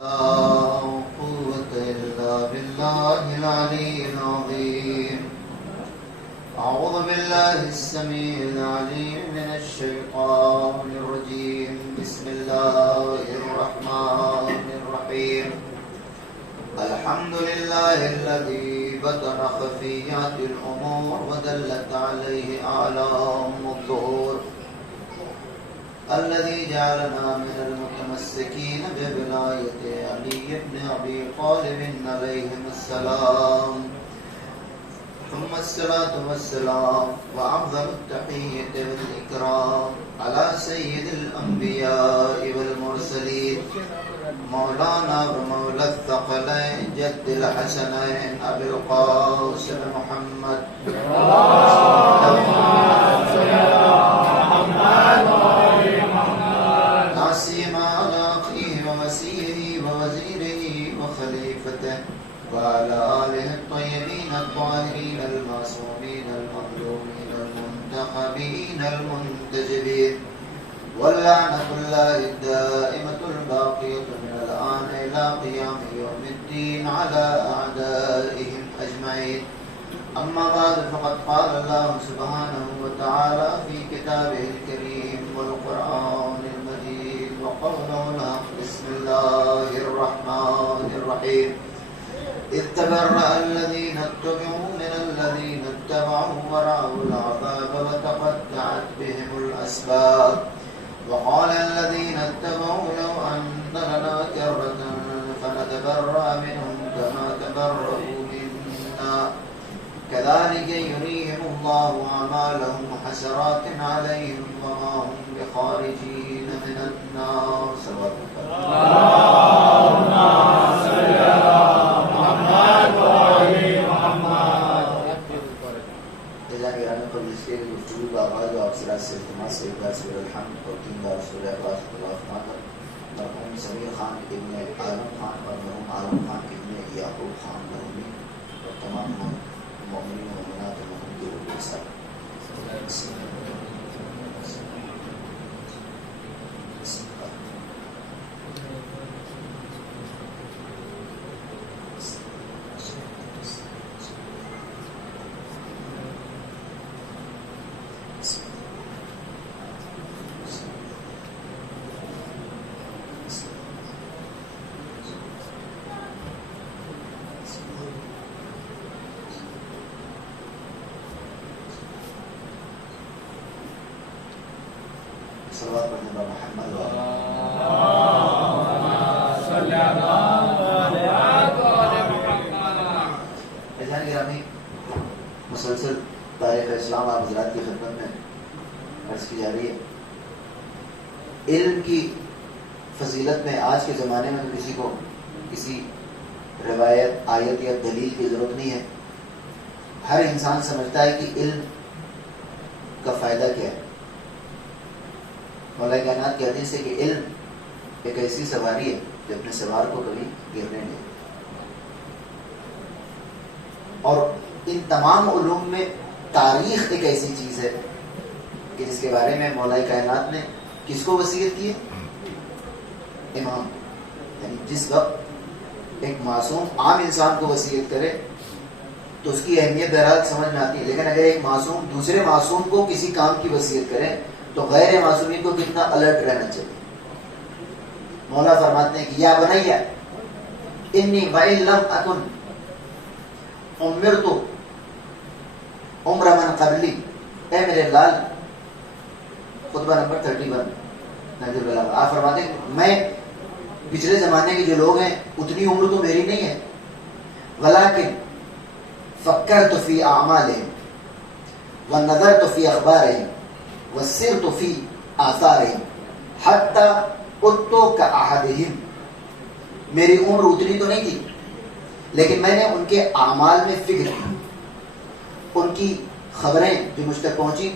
لا قوة إلا بالله العلي العظيم. أعوذ بالله السميع العليم من الشيطان الرجيم. بسم الله الرحمن الرحيم. الحمد لله الذي بطن خفيات الأمور ودلت عليه أعلام الظهور، الذي جعلنا من المتمسكين بولاية علي بن أبي طالب عليهم السلام، ثم الصلاة والسلام وأفضل التحية والإكرام على سيد الأنبياء والمرسلين مولانا ومولى الثقلين جد الحسنين أبي القاسم محمد وعلى آله الطيبين الطاهرين المعصومين المظلومين المنتخبين المنتجبين، واللعنة الله الدائمة الباقية من الآن إلى قيام يوم الدين على أعدائهم أجمعين. أما بعد، فقد قال الله سبحانه وتعالى في كتابه الكريم والقرآن المجيد وقوله الحق. بسم الله الرحمن الرحيم. إذ تبرأ الذين اتبعوا من الذين اتبعوا ورأوا العذاب وتقطعت بهم الأسباب، وقال الذين اتبعوا لو أن لنا كرة فنتبرأ منهم كما تبرأوا منا كذلك يريهم الله أعمالهم حسرات عليهم وما هم بخارجين من النار. صلى گفتگو کا آغاز و افسرات سے التماس سے ایک بار سورہ الحمد اور 3 بار سورہ اخلاص مرحوم سمیر خان ابن عالم خان اور مرحوم عالم خان ابن یعقوب خان مرحومی اور تمام مومنین و مومنات و مومن کے روح کے ساتھ صلوات پڑھنے کا محمد گرامی، مسلسل تاریخ اسلام آپ حضرات کی خدمت میں عرض کی جا رہی ہے. علم کی فضیلت میں آج کے زمانے میں کسی کو کسی روایت، آیت یا دلیل کی ضرورت نہیں ہے. ہر انسان سمجھتا ہے کہ علم کا فائدہ کیا ہے. مولا کائنات کے حدیث ہے کہ علم ایک ایسی سواری ہے جو اپنے سوار کو کبھی گرنے نہیں. اور ان تمام علوم میں تاریخ ایک ایسی چیز ہے کہ جس کے بارے میں مولا کائنات نے کس کو وصیت کی ہے؟ امام. یعنی جس وقت ایک معصوم عام انسان کو وصیت کرے تو اس کی اہمیت بہرحال سمجھ میں آتی ہے، لیکن اگر ایک معصوم دوسرے معصوم کو کسی کام کی وصیت کرے تو غیر معصومین کو کتنا الرٹ رہنا چاہیے. مولا فرماتے ہیں کہ یا بنیا انی وَإِن لَمْ أَكُنْ عُمِّرْتُ عُمْرَ مَنْ قَبْلِي. اے میرے لال، خطبہ نمبر 31 نجم البلاغہ. آپ فرماتے ہیں میں پچھلے زمانے کے جو لوگ ہیں اتنی عمر تو میری نہیں ہے. وَلَكِنْ فَكَّرْتُ فِي أَعْمَالِهِمْ وَنَظَرْتُ فِي أَخْبَارِهِمْ وَسِرْتُ فِي آثَارِهِمْ حَتَّى قُلْتُ كَأَحَدِهِمْ. میری عمر اتنی تو نہیں تھی، لیکن میں نے ان کے اعمال میں فکر کی، ان کی خبریں جو مجھ تک پہنچی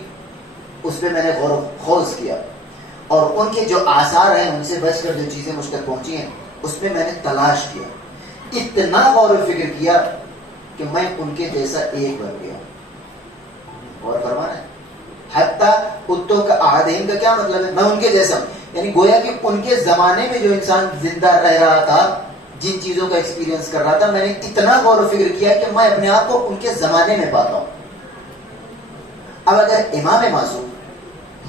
اس پہ میں نے غور و خوض کیا، اور ان کے جو آثار ہیں ان سے بچ کر جو چیزیں مجھ تک پہنچی ہیں اس پہ میں نے تلاش کیا. اتنا غور و فکر کیا کہ میں ان کے جیسا ایک بن گیا. اور فرمانا ہے حتیٰ کتوں کا احدہم کا کیا مطلب ہے؟ میں ان کے جیسا. یعنی گویا کہ ان کے زمانے میں جو انسان زندہ رہ رہا تھا، جن چیزوں کا ایکسپیرینس کر رہا تھا، میں نے اتنا غور و فکر کیا کہ میں اپنے آپ کو ان کے زمانے میں پاتا ہوں. اب اگر امام معصوم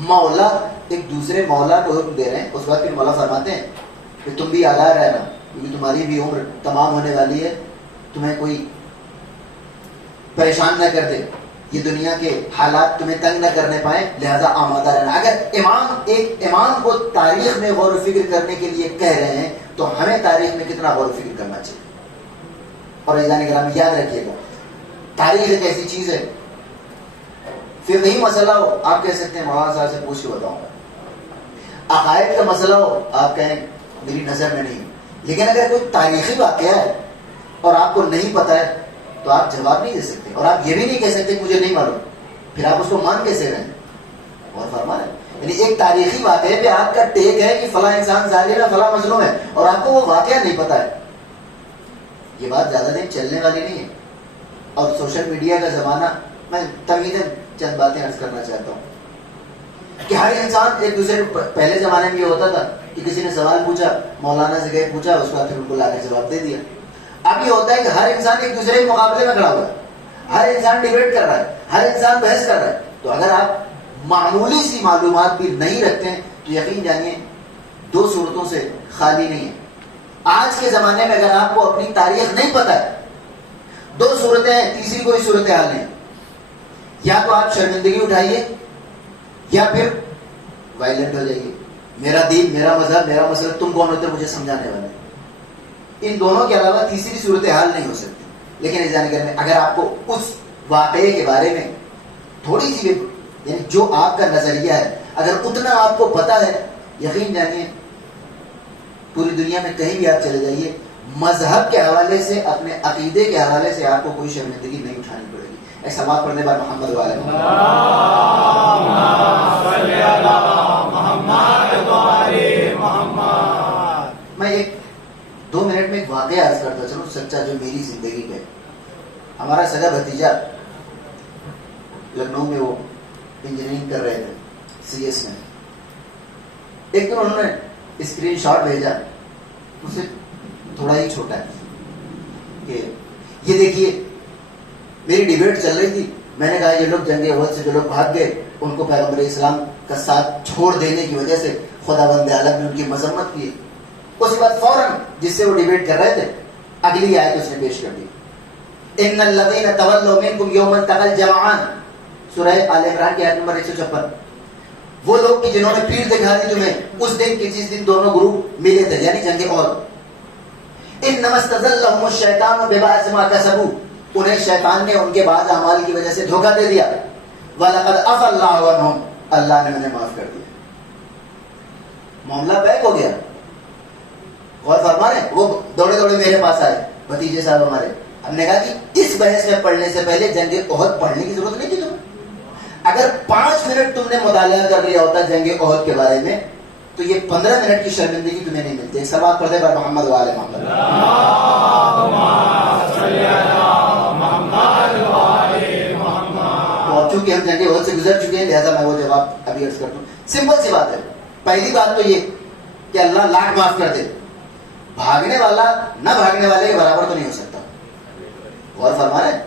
مولا ایک دوسرے مولا کو حکم دے رہے ہیں، اس وقت پھر مولا فرماتے ہیں کہ تم بھی آگاہ رہنا کیونکہ تمہاری بھی عمر تمام ہونے والی ہے، تمہیں کوئی پریشان نہ کر دے، یہ دنیا کے حالات تمہیں تنگ نہ کرنے پائیں، لہذا آمادہ رہنا. اگر ایک امام کو تاریخ میں غور و فکر کرنے کے لیے کہہ رہے ہیں تو ہمیں تاریخ میں کتنا غور و فکر کرنا چاہیے. اور عزیزان کرام یاد رکھیے گا، تاریخ ایک ایسی چیز ہے، فقہی مسئلہ ہو آپ کہہ سکتے ہیں مولانا صاحب سے پوچھ کے بتاؤں گا، عقائد کا مسئلہ ہو آپ کہیں میری نظر میں نہیں. لیکن اگر کوئی تاریخی واقعہ ہے اور آپ کو نہیں پتا ہے تو آپ جواب نہیں دے سکتے، اور آپ یہ بھی نہیں کہہ سکتے کہ مجھے نہیں معلوم، پھر آپ اس کو مان کیسے رہیں. اور فرما رہے یعنی ایک تاریخی واقعے پہ آپ کا ٹیک ہے کہ فلاں انسان ظالم ہے، فلاں مظلوم ہے، اور آپ کو وہ واقعہ نہیں پتا ہے، یہ بات زیادہ دن چلنے والی نہیں ہے. اور سوشل میڈیا کا زمانہ، میں تمیزاً چند باتیں عرض کرنا چاہتا ہوں کہ ہر انسان ایک دوسرے کو، پہلے زمانے میں یہ ہوتا تھا کہ کسی نے سوال پوچھا، مولانا سے گئے پوچھا، اس کے بعد پھر ان کو لا کے جواب دے دیا. اب یہ ہوتا ہے کہ ہر انسان ایک دوسرے کے مقابلے میں کھڑا ہوا ہے، ہر انسان ڈیبیٹ کر رہا ہے، ہر انسان بحث کر رہا ہے. تو اگر آپ معمولی سی معلومات بھی نہیں رکھتے ہیں تو یقین جانیے دو صورتوں سے خالی نہیں ہے. آج کے زمانے میں اگر آپ کو اپنی تاریخ نہیں پتہ ہے، دو صورتیں ہیں، تیسری کوئی صورتحال نہیں. یا تو آپ شرمندگی اٹھائیے یا پھر وائلنٹ ہو جائیے. میرا دین، میرا مذہب، میرا مسلک، تم کون ہوتے مجھے سمجھانے والے. ان دونوں کے علاوہ تیسری صورتحال نہیں ہو سکتی. لیکن اس جانکاری میں اگر آپ کو اس واقعے کے بارے میں تھوڑی سی یعنی جو آپ کا نظریہ ہے اگر اتنا آپ کو پتا ہے، یقین جانیے پوری دنیا میں کہیں بھی آپ چلے جائیے، مذہب کے حوالے سے، اپنے عقیدے کے حوالے سے آپ کو کوئی شرمندگی نہیں اٹھانی پڑے گی. ایک سماعت پڑھنے بعد محمد والے میں ایک 2 منٹ میں ایک واقعہ عرض کرتا چلوں سچا جو میری زندگی میں. ہمارا سگا بھتیجا لکھنؤ میں وہ انجینئرنگ کر رہے تھے سی ایس میں. ایک دن انہوں نے اسکرین شاٹ بھیجا، مجھ سے تھوڑا ہی چھوٹا ہے، کہ یہ دیکھیے میری ڈیبیٹ چل رہی تھی، میں نے کہا یہ لوگ جنگ احد سے جو لوگ بھاگ گئے ان کو پیغمبر اسلام کا ساتھ چھوڑ دینے کی وجہ سے خداوند عالم نے ان کی مذمت کی. اس کے بعد فوراً جس سے وہ ڈیبیٹ کر رہے تھے اگلی آیت اس نے پیش کر دی، ان الذین تولوا منکم یوم التقى الجمعان، سورہ آل عمران کی آیت نمبر 156. وہ لوگ کہ جنہوں نے پیٹھ دکھا دی تمہیں اس دن کے جس دن دونوں گروپ ملے تھے، یعنی جنگ احد. انما استزلهم الشیطان ببعض ما کسبوا، انہیں شیطان نے ان کے بعض اعمال کی وجہ سے دھوکہ دے دیا. وَلَقَدْ عَفَا اللَّهُ عَنْهُمْ، اللہ نے انہیں معاف کر دیا. معاملہ بیک ہو گیا. غور فرما رہے، وہ دوڑے دوڑے میرے پاس آئے بھتیجے صاحب ہمارے. ہم نے کہا کہ اس بحث میں پڑھنے سے پہلے جنگ احد پڑھنے کی ضرورت نہیں تھی تمہیں. اگر 5 منٹ تم نے مطالعہ کر لیا ہوتا جنگ احد کے بارے میں تو یہ 15 منٹ کی شرمندگی تمہیں نہیں ملتی. ایک سبات پڑھ دے پر محمد وآل محمد. تو اب چونکہ ہم جنگ احد سے گزر چکے ہیں لہذا میں وہ جواب ابھی عرض کرتا ہوں. سمپل سی بات ہے. پہلی بات تو یہ کہ اللہ لاکھ معاف کر دے. بھاگنے والا نہ بھاگنے والے کے برابر تو نہیں ہو سکتا. غور فرما رہے،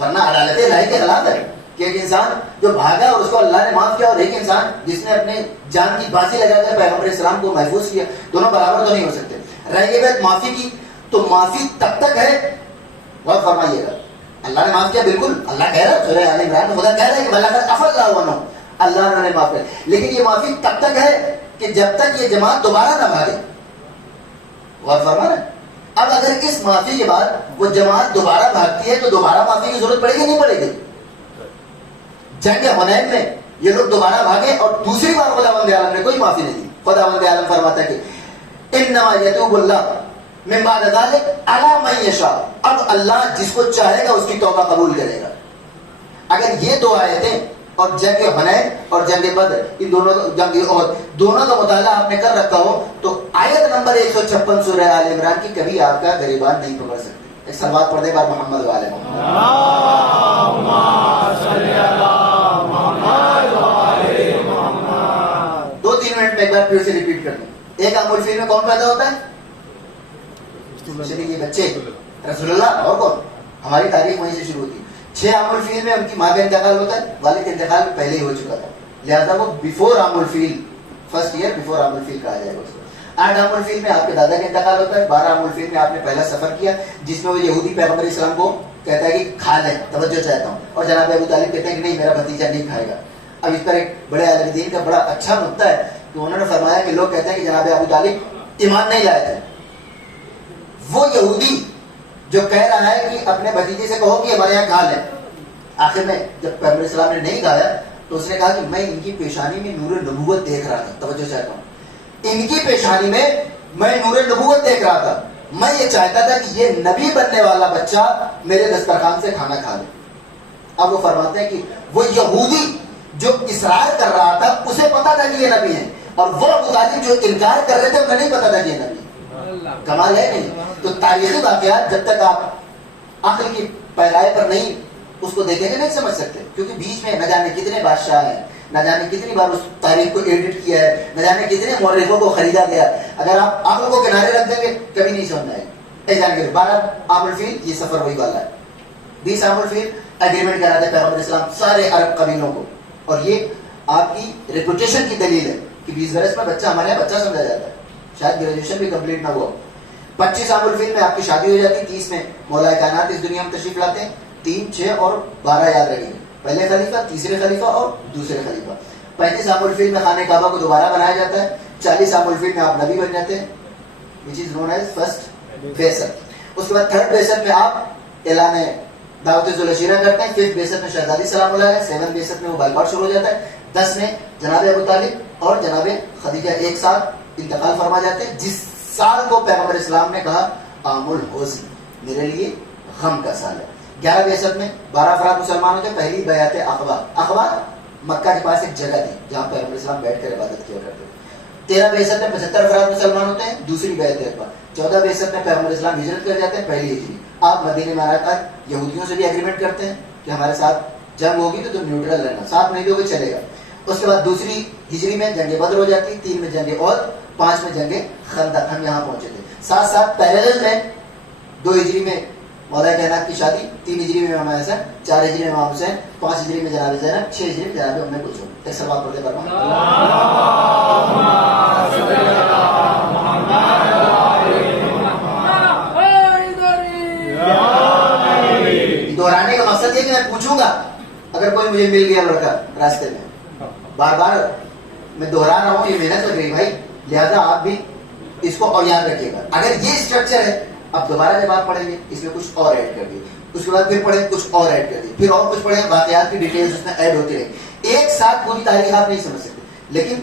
ورنہ عدالت الہی کے خلاف ہے کہ ایک انسان جو بھاگا اور اس کو اللہ نے معاف کیا، اور ایک انسان جس نے اپنے جان کی بازی لگا کر پیغمبر اسلام کو محفوظ کیا، دونوں برابر تو نہیں ہو سکتے. رہ گئی بات معافی کی، تو معافی تب تک ہے، غور فرمائیے گا، اللہ نے معاف کیا بالکل، اللہ کہہ رہا ہے سورہ آل عمران میں، خدا کہہ رہا ہے کہ وَلَقَدْ عَفَا اللَّهُ عَنْهُمْ، اللہ نے معاف کیا. لیکن یہ معافی تب تک ہے کہ جب تک یہ جماعت دوبارہ نہ بھاگے. غور فرما رہے. اب اگر اس معافی کے بعد وہ جماعت دوبارہ بھاگتی ہے تو دوبارہ معافی کی ضرورت پڑے گی نہیں پڑے گی؟ جنگ حنین میں یہ لوگ دوبارہ بھاگے اور دوسری بار خداوند عالم نے کوئی معافی نہیں دی. خداوند عالم فرماتا ہے کہ انما یتوب اللہ من بعد ذلک علی من یشاء، اب اللہ جس کو چاہے گا اس کی توبہ قبول کرے گا. اگر یہ دو آیتیں اور جنگ حنین اور جنگ بدر، ان دونوں جنگ احد دونوں کا مطالعہ آپ نے کر رکھا ہو تو آیت نمبر 156 سورہ آل عمران کی کبھی آپ کا گریبان نہیں پکڑ سکتے. ایک سلوات پڑھ دے بار محمد والے محمد. اللہم صلی علی محمد و آل محمد. 2-3 منٹ میں ایک بار پھر سے ریپیٹ کر دوں. ایک عام الفیل میں کون پیدا ہوتا ہے؟ چلیے یہ بچے رسول اللہ. اور کون؟ ہماری تاریخ وہیں سے شروع ہوتی ہے. 6 عام الفیل میں ان کی ماں کا انتقال ہوتا ہے, والد کا انتقال پہلے ہی ہو چکا تھا, لہذا وہ بیفور عام الفیل, فرسٹ ایئر بیفور عام الفیل کہا جائے گا اس کو. 8 عام الفیل میں آپ کے دادا کا انتقال ہوتا ہے. 12 عام الفیل میں آپ نے پہلا سفر کیا جس میں وہ یہودی پیغمبر اسلام کو کہتا ہے کہ کھا لیں, توجہ چاہتا ہوں, اور جناب ابو طالب کہتے ہیں کہ نہیں میرا بھتیجا نہیں کھائے گا. اب اس پر ایک بڑے عالم دین کا بڑا اچھا نقطہ ہے کہ انہوں نے فرمایا کہ لوگ کہتے ہیں کہ جناب ابو طالب ایمان نہیں لائے تھے. وہ یہودی جو کہہ رہا ہے کہ اپنے بھتیجے سے کہو کہ ہمارے یہاں کھا لیں, آخر میں جب پیغمبر اسلام نے نہیں کھایا تو اس نے کہا کہ میں ان کی پیشانی میں نور نبوت دیکھ رہا تھا, توجہ چاہتا ہوں, ان کی پیشانی میں نور نبوت دیکھ رہا تھا, میں یہ چاہتا تھا کہ یہ نبی بننے والا بچہ میرے دسترخوان سے کھانا کھا لے. اب وہ فرماتے ہیں کہ وہ یہودی جو اصرار کر رہا تھا اسے پتا تھا کہ یہ نبی ہے, اور وہ ابو طالب جو انکار کر رہے تھے انہیں نہیں پتا تھا کہ یہ نبی ہے. کمال ہے نہیں؟ تو تاریخی واقعات جب تک آپ عقل کی پیرائے پر نہیں اس کو دیکھیں گے نہیں سمجھ سکتے, کیونکہ بیچ میں نہ جانے کتنے بادشاہ ہیں, نہ جانے کتنی بار اس تاریخ کو ایڈٹ کیا ہے, نہ جانے کتنے مورخوں کو خریدا گیا. اگر آپ عقل کو کنارے رکھ دیں گے کبھی نہیں سمجھ آئے. اے جان کے 12 عام الفیل یہ سفر وہی والا ہے. 20 عام الفیل ایگریمنٹ کراتے پیغمبر اسلام سارے عرب قبیلوں کو, اور یہ آپ کی ریپوٹیشن کی دلیل ہے کہ 20 برس میں بچہ ہمارے یہاں بچہ سمجھا جاتا ہے, شاید گریجویشن بھی کمپلیٹ نہ ہوا. 25 عام الفیل میں آپ کی شادی ہو جاتی ہے. 30 میں مولا کائنات اس دنیا میں تشریف لاتے ہیں. 3, 6 اور 12 یاد رکھیں, پہلے خلیفہ, تیسرے خلیفہ اور دوسرے خلیفہ. 35 عام الفیل میں خانہ کعبہ کو دوبارہ بنایا جاتا ہے. 40 عام الفیل میں آپ نبی بن جاتے ہیں, which is known as first بعثت. اس کے بعد 3rd بعثت میں آپ اعلان دعوت ذوالعشیرہ کرتے ہیں. 5th بعثت میں شہزادی سلام اللہ علیہ. 7th بعثت میں وہ بائیکاٹ شروع ہو جاتا ہے. 10 میں جناب ابو طالب اور جناب خدیجہ ایک ساتھ انتقال فرما جاتے ہیں, جس سال کو پیغمبر اسلام نے کہا عام الحزن, میرے لیے غم کا سال ہے. 11 بعثت میں 12 افراد مسلمان ہوتے. پہلی بیعت عقبہ, عقبہ مکہ کے پاس ایک جگہ تھی جہاں پیغمبر اسلام بیٹھ کر عبادت کیا کرتے تھے. 13 بعثت میں 75 افراد مسلمان ہوتے ہیں, دوسری بیعت عقبہ. 14 بعثت میں پیغمبر اسلام ہجرت کر جاتے ہیں, پہلی ہجری. آپ مدینے میں آ کر یہودیوں سے بھی ایگریمنٹ کرتے ہیں کہ ہمارے ساتھ جنگ ہوگی تو تم نیوٹرل رہنا, ساتھ نہیں دو گے چلے گا. اس کے بعد دوسری ہجری میں جنگ بدر ہو جاتی. 3 میں جنگ عہد, 5 میں جنگ خندق, ہم یہاں پہنچے تھے. ساتھ ساتھ پیرل میں 2 ہجری میں مولا کائنات کی شادی, 3 ہجری میں امام حسن, 4 ہجری میں امام حسین, 5 ہجری میں جناب زینب, 6 ہجری میں جناب ام کلثوم. ایک سلوات پڑھتے فرمائیں. دہرانے کا مقصد یہ کہ میں پوچھوں گا اگر کوئی مجھے مل گیا لڑکا راستے میں, بار بار میں دہرا رہا ہوں, یہ محنت لگ رہی بھائی, لہذا آپ بھی اس کو اور یاد رکھیے گا. اگر یہ اسٹرکچر ہے, اب دوبارہ جب آپ پڑھیں گے اس میں کچھ اور ایڈ کر دیے, اس کے بعد پھر پڑھیں کچھ اور ایڈ کر دیے, پھر اور کچھ پڑھیں, واقعات کی ڈیٹیلز اس میں ایڈ ہوتی رہے. ایک ساتھ پوری تاریخ آپ نہیں سمجھ سکتے, لیکن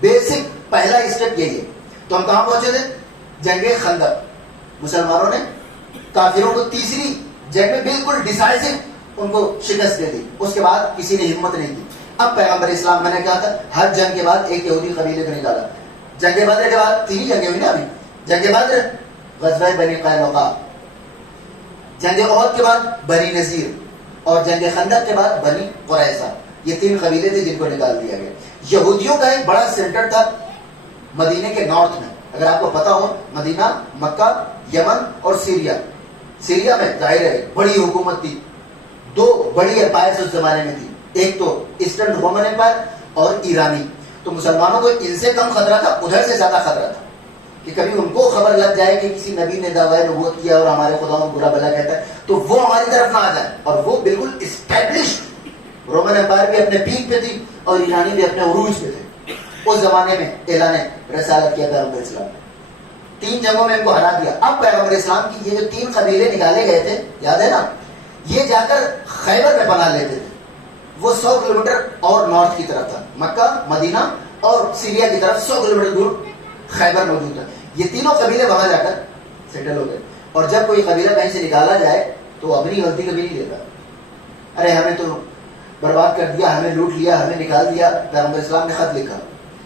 بیسک پہلا اسٹیپ یہی ہے. تو ہم کہاں پہنچے تھے؟ جنگ خندق. مسلمانوں نے کافروں کو تیسری جنگ میں بالکل ڈیسائیسو ان کو شکست دے دی. اس کے بعد کسی نے ہمت نہیں کی. اب پیغمبر اسلام میں نے کہا تھا ہر جنگ کے بعد ایک یہودی قبیلے کو نکالا. جنگ بدر کے بعد 3 جنگیں ہوئی نا ابھی, جنگ بدر, غزوہ بنی قینقاع, جنگ عہد کے بعد بنی نذیر, اور جنگ خندق کے بعد بنی قریظہ. یہ 3 قبیلے تھے جن کو نکال دیا گیا. یہودیوں کا ایک بڑا سینٹر تھا مدینے کے نارتھ میں. اگر آپ کو پتا ہو, مدینہ, مکہ, یمن اور سیریا. سیریا میں ظاہر ہے بڑی حکومت تھی, 2 بڑی امپائرز اس زمانے میں تھی, ایک تو ایسٹرن رومن امپائر اور ایرانی. تو مسلمانوں کو ان سے کم خطرہ تھا, ادھر سے زیادہ خطرہ تھا کہ کبھی ان کو خبر لگ جائے کہ کسی نبی نے دعوی نبوت کیا اور ہمارے خدا میں برا بھلا کہتا ہے تو وہ ہماری طرف نہ آ جائے. اور وہ بالکل اسٹیبلشڈ رومن امپائر بھی اپنے پیک پہ تھی اور ایرانی بھی اپنے عروج پہ تھے. اس زمانے میں اعلان رسالت کیا پیغمبر اسلام نے, 3 جنگوں میں ان کو ہرا دیا. اب پیغمبر اسلام کی یہ جو 3 قبیلے نکالے گئے تھے, یاد ہے نا, یہ جا کر خیبر میں پناہ لیتے تھے. وہ 100 کلومیٹر اور نارتھ کی طرف تھا, مکہ, مدینہ اور سیریا کی طرف 100 کلومیٹر دور خیبر موجود تھا. یہ تینوں قبیلے وہاں جا کر سیٹل ہو گئے. اور جب کوئی قبیلہ کہیں سے نکالا جائے تو اپنی غلطی کبھی نہیں لیتا. ارے ہمیں تو برباد کر دیا, ہمیں لوٹ لیا, ہمیں نکال دیا. پیغمبر اسلام نے خط لکھا,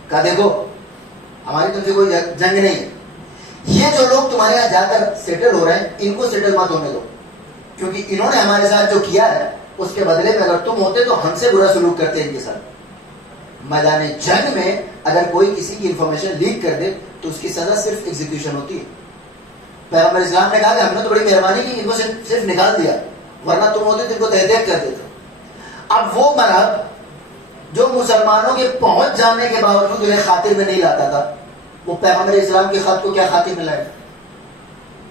کہا دیکھو ہماری تم سے کوئی جنگ نہیں ہے, یہ جو لوگ تمہارے یہاں جا کر سیٹل ہو رہے ہیں ان کو سیٹل مت ہونے دو, کیونکہ انہوں نے ہمارے ساتھ جو کیا ہے اس کے بدلے میں اگر تم ہوتے تو ہم سے برا سلوک کرتے ان کے ساتھ. میدان جنگ میں اگر کوئی کسی کی انفارمیشن لیک کر دے تو اس کی سزا صرف ایگزیکیوشن ہوتی ہے. پیغمبر اسلام نے کہا کہ ہم نے تو بڑی مہربانی کی, ان کو صرف نکال دیا, ورنہ تم ہوتے تو ان کو تحقیق کر دیتے. اب وہ مرحب جو مسلمانوں کے پہنچ جانے کے باوجود انہیں خاطر میں نہیں لاتا تھا, وہ پیغمبر اسلام کے خط کو کیا خاطر میں لائے؟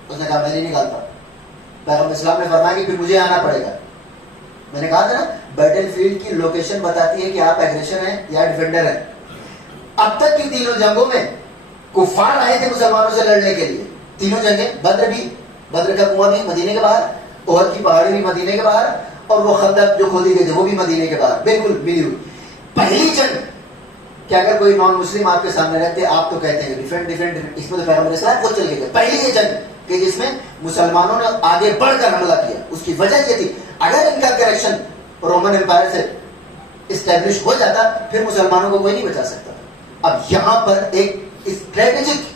اس نے کہا میں نہیں نکالتا. پیغمبر اسلام نے فرمایا کہ پھر مجھے آنا پڑے گا. میں نے کہا تھا نا بیٹل فیلڈ کی لوکیشن بتاتی ہے کہ آپ ایگریشن ہیں یا ڈیفینڈر ہیں. اب تک کی تینوں جنگوں میں کفار آئے تھے مسلمانوں سے لڑنے کے لیے. تینوں جنگیں, بدر بھی, بدر کا کنواں بھی مدینے کے باہر, احد کی پہاڑی بھی مدینے کے باہر, اور وہ خندق جو کھودی گئی تھی وہ بھی مدینے کے باہر, بالکل ملی ہوئی. پہلی جنگ کہ اگر کوئی نان مسلم آپ کے سامنے رہتے آپ تو کہتے ہیں ڈیفینڈ, اس میں تو پیغمبر اسلام خود چل کے گئے. پہلی یہ جنگ کہ جس میں مسلمانوں نے آگے بڑھ کر حملہ کیا, اس کی وجہ یہ تھی اگر ان کا کریکشن رومن امپائر سے اسٹیبلش ہو جاتا پھر مسلمانوں کو کوئی نہیں بچا سکتا. اب یہاں پر ایک اسٹریٹجک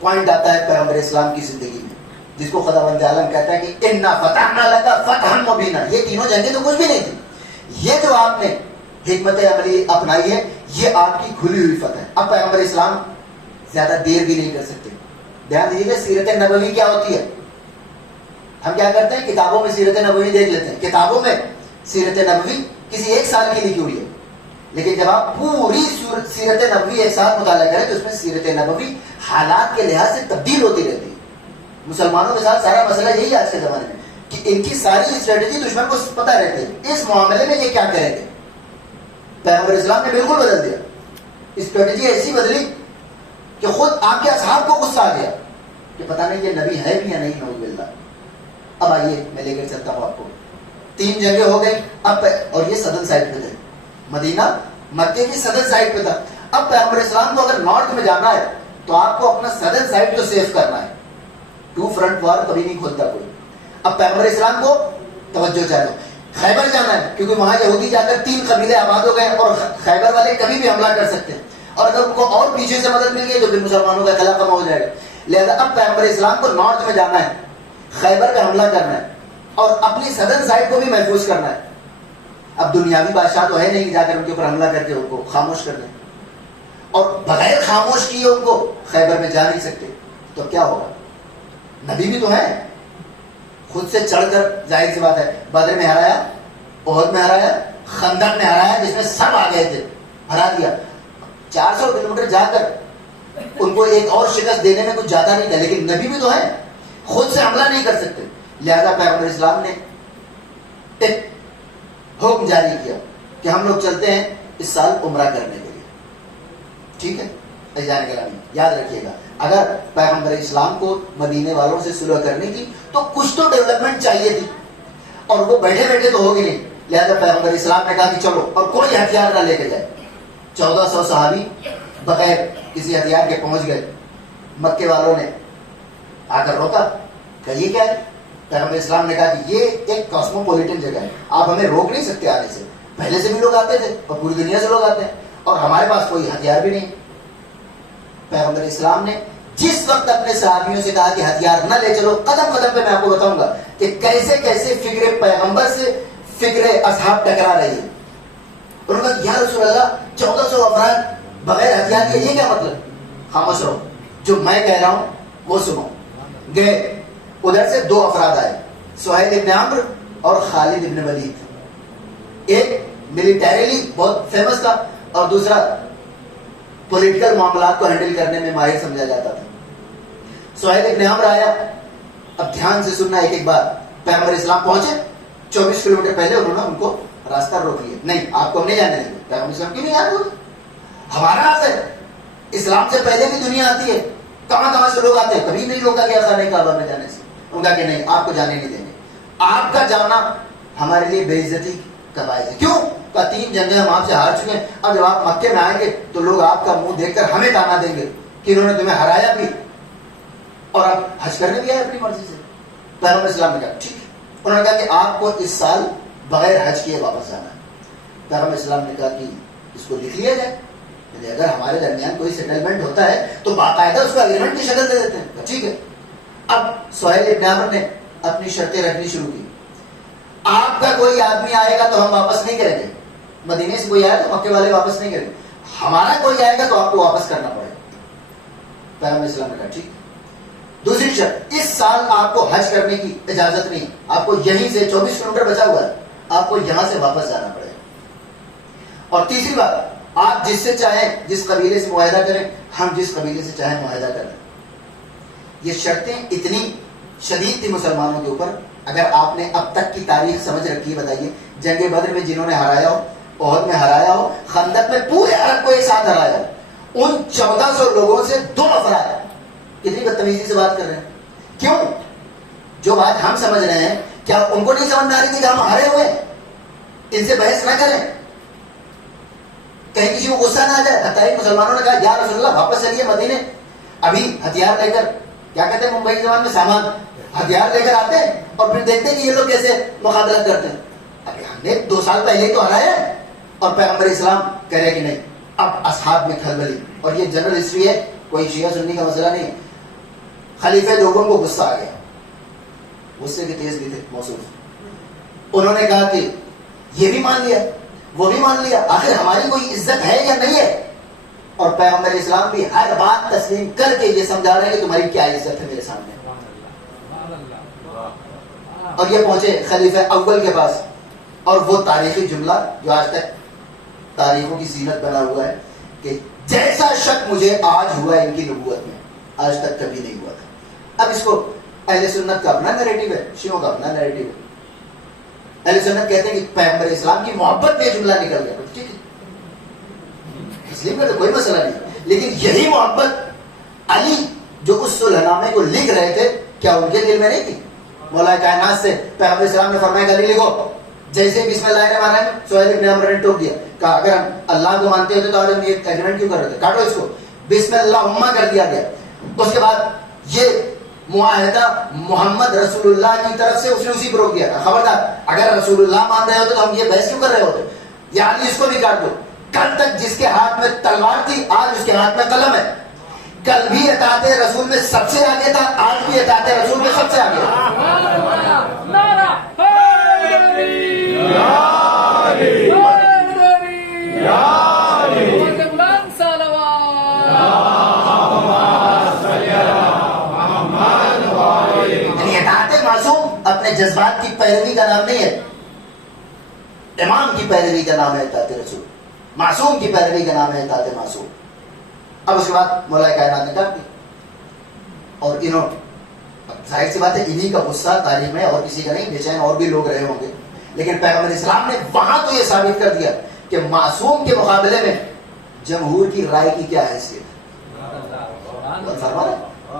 پوائنٹ آتا ہے پیغمبر اسلام کی زندگی میں, جس کو خداوند عالم کہتا ہے کہ انا فتحنا لک فتحا مبینا. یہ تینوں جنگیں تو کچھ بھی نہیں تھی, یہ جو آپ نے حکمت عملی اپنائی ہے یہ آپ کی کھلی ہوئی فتح ہے. اب پیغمبر اسلام زیادہ دیر بھی نہیں کر سکتے. دھیان دیجیے سیرت نبوی کیا ہوتی ہے. ہم کیا کرتے ہیں کتابوں میں سیرت نبوی دیکھ لیتے ہیں, کتابوں میں سیرت نبوی کسی ایک سال کی لکھی ہوئی ہے, لیکن جب آپ پوری سیرت نبوی ایک ساتھ مطالعہ کریں تو اس میں سیرت نبوی حالات کے لحاظ سے تبدیل ہوتی رہتی ہے. مسلمانوں کے ساتھ سارا مسئلہ یہی آج کے زمانے میں کہ ان کی ساری اسٹریٹجی دشمن کو پتہ رہتی ہے اس معاملے میں یہ کیا کریں گے. پیغمبر اسلام نے بالکل بدل دیا, اسٹریٹجی ایسی بدلی کہ خود آپ کے اصحاب کو غصہ آ گیا کہ پتہ نہیں یہ نبی ہے بھی یا نہیں, نعوذ باللہ. اب آئیے میں لے کر چلتا ہوں آپ کو. 3 جنگیں ہو گئی اب, اور یہ سدن سائڈ پہ تھے, مدینہ مکے کی سدن سائڈ پہ تھا. اب پیغمبر اسلام کو اگر نارتھ میں جانا ہے تو آپ کو اپنا سدن سائڈ تو سیف کرنا ہے. 2 فرنٹ وار کبھی نہیں کھولتا کوئی. اب پیغمبر اسلام کو توجہ چاہیے, خیبر جانا ہے کیونکہ وہاں یہودی جا کر 3 قبیلے آباد ہو گئے اور خیبر والے کبھی بھی حملہ کر سکتے ہیں, اور اگر ان کو اور پیچھے سے مدد مل گئی تو پھر مسلمانوں کا خلا کم ہو جائے گا. لہذا اب پیغمبر اسلام کو نارتھ میں جانا ہے, خیبر پہ حملہ کرنا ہے اور اپنی سدن سائڈ کو بھی محفوظ کرنا ہے. اب دنیاوی بادشاہ تو ہے نہیں جا کر ان کے اوپر حملہ کر کے ان کو خاموش کر دیں, اور بغیر خاموش کیے ان کو خیبر میں جا نہیں سکتے. تو کیا ہوگا؟ نبی بھی تو ہے, خود سے چڑھ کر, ظاہر سی بات ہے بدر میں ہرایا, احد میں ہرایا, خندق میں ہرایا جس میں سب آ گئے تھے, ہرا دیا. 400 کلومیٹر جا کر ان کو ایک اور شکست دینے میں کچھ جاتا نہیں تھا, لیکن نبی بھی تو ہے, خود سے حملہ نہیں کر سکتے. لہذا پیغمبر اسلام نے ایک حکم جاری کیا کہ ہم لوگ چلتے ہیں اس سال عمرہ کرنے کے لیے. ٹھیک ہے, جانے کے لیے یاد رکھیے گا اگر پیغمبر اسلام کو مدینے والوں سے صلح کرنی تھی تو کچھ تو ڈیولپمنٹ چاہیے تھی, اور وہ بیٹھے بیٹھے تو ہوگی نہیں. لہذا پیغمبر اسلام نے کہا کہ چلو, اور کوئی ہتھیار نہ لے کے جائے. 1400 صحابی بغیر کسی ہتھیار کے پہنچ گئے. مکے والوں نے آ کر روکا, کہ یہ کیا ہے؟ پیغمبر اسلام نے کہا کہ یہ ایک کاسموپولیٹن جگہ ہے, آپ ہمیں روک نہیں سکتے آنے سے. پہلے سے بھی لوگ آتے تھے اور پوری دنیا سے لوگ آتے ہیں, اور ہمارے پاس کوئی ہتھیار بھی نہیں. پیغمبر اسلام نے جس وقت اپنے صحابیوں سے کہا کہ ہتھیار نہ لے چلو, قدم قدم پہ میں آپ کو بتاؤں گا کہ کیسے کیسے فکر پیغمبر سے فکر اصحاب ٹکرا رہی ہے. انہوں نے کہا یا رسول اللہ 1400 افراد بغیر ہتھیار کے, یہ کیا مطلب؟ خاموش رہو, جو میں کہہ رہا ہوں وہ سنو. گئے, ادھر سے 2 افراد آئے, سہیل ابن عمرو اور خالد ابن ولید. ایک ملیٹریلی بہت فیمس تھا اور دوسرا پولیٹیکل معاملات کو ہینڈل کرنے میں ماہر سمجھا جاتا تھا. سہیل ابن عمرو آیا. اب دھیان سے سننا ایک ایک بات. پیغمبر اسلام پہنچے, 24 کلومیٹر پہلے انہوں نے ان کو راستہ روک لیا. نہیں, آپ کو ہم نہیں جانے دیں گے. پیغمبر اسلام کیوں نہیں جانے دیں؟ ہمارا حق ہے, اسلام سے پہلے بھی دنیا آتی ہے, کہاں کہاں سے لوگ آتے ہیں, کبھی نہیں روکا گیا خانہ کعبہ میں جانے سے. ان کا کہ نہیں, آپ کو جانے نہیں دیں گے. آپ کا جانا ہمارے لیے بے عزتی کا باعث ہے. کیوں؟ کا 3 جنگیں ہم آپ سے ہار چکے ہیں, اب جب آپ مکے میں آئیں گے تو لوگ آپ کا منہ دیکھ کر ہمیں تانا دیں گے کہ انہوں نے تمہیں ہرایا بھی اور اب حج کرنے بھی آئے اپنی مرضی سے. پیغمبر اسلام نے کہا ٹھیک ہے. انہوں نے کہا کہ آپ کو اس سال بغیر حج کیے واپس جانا ہے. پیغمبر اسلام نے کہا کہ اس کو لکھ لیا جائے, اگر ہمارے درمیان کوئی سیٹلمنٹ ہوتا ہے تو باقاعدہ اس کو اگریمنٹ کی شکل دے دیتے ہیں. ٹھیک ہے. اب سہیل ابن عمرو نے اپنی شرطیں رکھنی شروع کی. آپ کا کوئی آدمی آئے گا تو ہم واپس نہیں کریں گے, مدینے سے کوئی آیا تو مکے والے واپس نہیں کریں گے. ہمارا کوئی آئے گا تو آپ کو واپس کرنا پڑے گا. پیغمبر اسلام نے کہا ٹھیک. دوسری شرط, اس سال آپ کو حج کرنے کی اجازت نہیں, آپ کو یہیں سے 24 کلومیٹر بچا ہوا ہے, آپ کو یہاں سے واپس جانا پڑے گا. اور تیسری بات, آپ جس سے چاہیں جس قبیلے سے معاہدہ کریں, ہم جس قبیلے سے چاہیں معاہدہ کریں. یہ شرطیں اتنی شدید تھی مسلمانوں کے اوپر. اگر آپ نے اب تک کی تاریخ سمجھ رکھی ہے, بتائیے جنگ بدر میں جنہوں نے ہرایا ہو, احد میں ہرایا ہو, خندق میں پورے عرب کو ایک ساتھ ہرایا ہو, ان 1400 لوگوں سے 2 افراد کتنی بدتمیزی سے بات کر رہے ہیں. کیوں؟ جو بات ہم سمجھ رہے ہیں کیا ان کو نہیں سمجھ میں آ رہی تھی کہ ہم ہارے ہوئے ہیں؟ ان سے بحث نہ کریں, کہیں کسی کو غصہ نہ آ جائے. حتیٰ کہ مسلمانوں نے کہا یا رسول اللہ واپس چلیے مدینے, ابھی ہتھیار لے کر, کیا کہتے ہیں ممبئی کی زبان میں, سامان, ہتھیار لے کر آتے ہیں اور پھر دیکھتے ہیں کہ یہ لوگ کیسے مقابلت کرتے ہیں. ابھی ہم نے 2 سال پہلے ہی تو ہرایا ہے. اور پیغمبر اسلام کہہ رہے کہ نہیں. اب اصحاب میں کھلبلی, اور یہ جنرل ہسٹری ہے, کوئی شیعہ سنی کا مسئلہ نہیں. خلیفہ دوم کو غصہ آ گیا, غصے کے تیز بھی تھے موصوف. انہوں نے کہا کہ یہ بھی مان لیا, وہ بھی مان لیا, آخر ہماری کوئی عزت ہے یا نہیں ہے؟ اور پیغمبر اسلام بھی ہر بات تسلیم کر کے یہ سمجھا رہے ہیں کہ تمہاری کیا عزت ہے میرے سامنے. اور یہ پہنچے خلیفہ اول کے پاس, اور وہ تاریخی جملہ جو آج تک تاریخوں کی زینت بنا ہوا ہے کہ جیسا شک مجھے آج ہوا ہے ان کی نبوت میں, آج تک کبھی نہیں ہوا تھا. اب اس کو اہل سنت کا اپنا نیریٹو ہے, شیعوں کا اپنا نیریٹو ہے. اہل سنت کہتے ہیں کہ پیغمبر اسلام کی محبت میں جملہ نکل گیا, ٹھیک ہے تسلیم کر دو, کوئی مسئلہ نہیں. لیکن یہی محبت علی جو اس صلح نامے کو لکھ رہے تھے, کیا ان کے دل میں نہیں تھی؟ مولا کائنات سے پیغمبر اسلام نے فرمایا کہ علی لکھو. جیسے بسم اللہ الرحمن الرحیم سہیل ابن عمرو نے ٹوک دیا, کہا اگر ہم اللہ کو مانتے ہوتے تو ہم یہ ایگریمنٹ کیوں کر رہے تھے, کاٹو اس کو. بسم اللہ کر دیا گیا. اس کے بعد یہ معاہدہ محمد رسول اللہ کی طرف سے اس نے اسی پر روک دیا تھا, خبردار اگر رسول اللہ مان رہے ہوتے تو ہم یہ بحث کیوں کر رہے ہوتے, یعنی اس کو بھی کاٹ دو. کل تک جس کے ہاتھ میں تلوار تھی آج اس کے ہاتھ میں قلم ہے. کل بھی اطاعت رسول میں سب سے آگے تھا, آج بھی اطاعت رسول میں سب سے آگے ہے. اپنے جذبات کی پیروی کا نام نہیں ہے, امام کی پیروی کا نام ہے اطاعت رسول, معصوم کی پیروی کا نام ہے اطاعت معصوم. اب اس کے بعد مولا کائنات نے کاٹ دی. اور انہوں, ظاہر سی بات ہے انہی کا غصہ تاریخ میں اور کسی کا نہیں, بے چین اور بھی لوگ رہے ہوں گے, لیکن پیغمبر اسلام نے وہاں تو یہ ثابت کر دیا کہ معصوم کے مقابلے میں جمہور کی رائے کی کیا حیثیت ہے.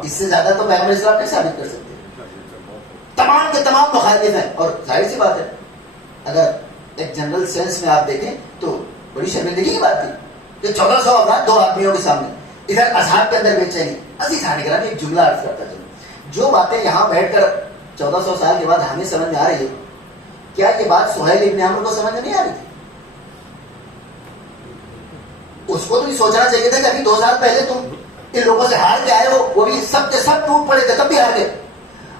اس سے زیادہ تو پیغمبر اسلام نہیں ثابت کر سکتے. تمام کے تمام مخالف ہیں. اور ظاہر سی بات ہے اگر ایک جنرل سینس میں آپ دیکھیں تو بڑی شرمندگی کی بات تھی کہ 1400 افراد 2 آدمیوں کے سامنے, ادھر اصحاب کے اندر بے چینی. عزیز خان کرام ایک جملہ عرض کرتا چلوں, جو باتیں یہاں بیٹھ کر 1400 سال کے بعد ہمیں سمجھ میں آ رہی ہے, کیا یہ بات سہیل ابن عمرو کو سمجھ میں نہیں آ رہی تھی؟ اس کو تو یہ سوچنا چاہیے تھا کہ ابھی 2 سال پہلے تم ان لوگوں سے ہار کے آئے ہو, وہ بھی سب کے سب ٹوٹ پڑے تھے تب بھی ہار گئے.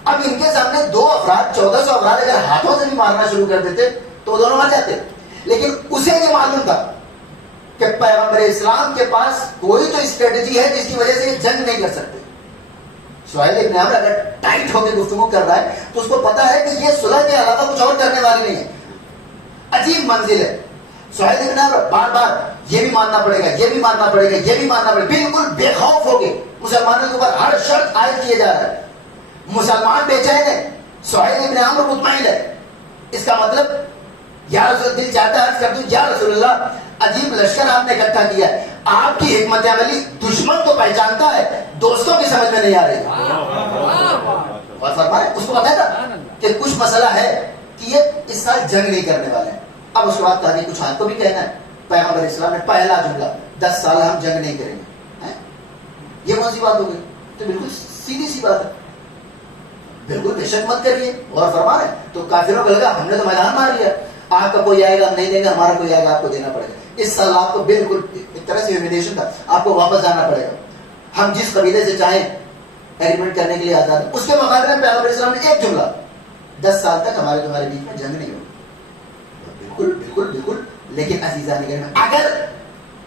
اب ان کے سامنے 2 افراد 1400 افراد اگر ہاتھوں سے بھی مارنا شروع کر دیتے تو دونوں مر جاتے. لیکن اسے یہ معلوم تھا کہ پیغمبر اسلام کے پاس کوئی تو اسٹریٹجی ہے جس کی وجہ سے یہ جنگ نہیں کر سکتے. سہیل ابن عمرو اگر ٹائٹ ہو کے گفتگو کر رہا ہے تو اس کو پتا ہے کہ یہ صلح کے علاوہ کچھ اور کرنے والی نہیں ہے. عجیب منزل ہے. سہیل ابن عمرو بار بار یہ بھی ماننا پڑے گا, یہ بھی ماننا پڑے گا, یہ بھی ماننا پڑے گا, بالکل بے خوف ہو کے مسلمانوں کے اوپر ہر شرط عائد کیے جا رہا ہے. مسلمان بے چین ہے, سہیل ابن عمرو مطمئن ہے. اس کا مطلب یا رسول, دل چاہتا ہے کر دوں یا رسول اللہ, عجیب لشکر آپ نے اکٹھا کیا ہے, آپ کی حکمت عملی دشمن تو پہچانتا ہے, دوستوں کی سمجھ میں نہیں آ رہی. اور فرمائے اس کو پتا تھا کہ کچھ مسئلہ ہے کہ یہ اس سال جنگ نہیں کرنے والے ہیں. اب اس کے بعد کہا کچھ آپ کو بھی کہنا ہے. پیغمبر اسلام نے پہلا جملہ 10 سال ہم جنگ نہیں کریں گے, یہ کون سی بات ہو گئی؟ تو بالکل سیدھی سی بات ہے, بالکل بے شک مت کریے. اور فرما رہے تو کافروں کو لگا ہم نے تو میدان مار لیا, آپ کا کوئی آئے گا ہم نہیں دیں گے, ہمارا کوئی آئے گا آپ کو دینا پڑے گا. اس سال آپ کو بالکل ایک طرح سے ہیوملیشن تھا, آپ کو واپس جانا پڑے گا, ہم جس قبیلے سے چاہیں ایگریمنٹ کرنے کے لیے آزاد ہیں. اس کے مقابلے میں پیغمبر اسلام نے ایک جملہ, 10 سال تک ہمارے تمہارے بیچ میں جنگ نہیں ہوگی. بالکل بالکل بالکل لیکن عزیزان گرامی اگر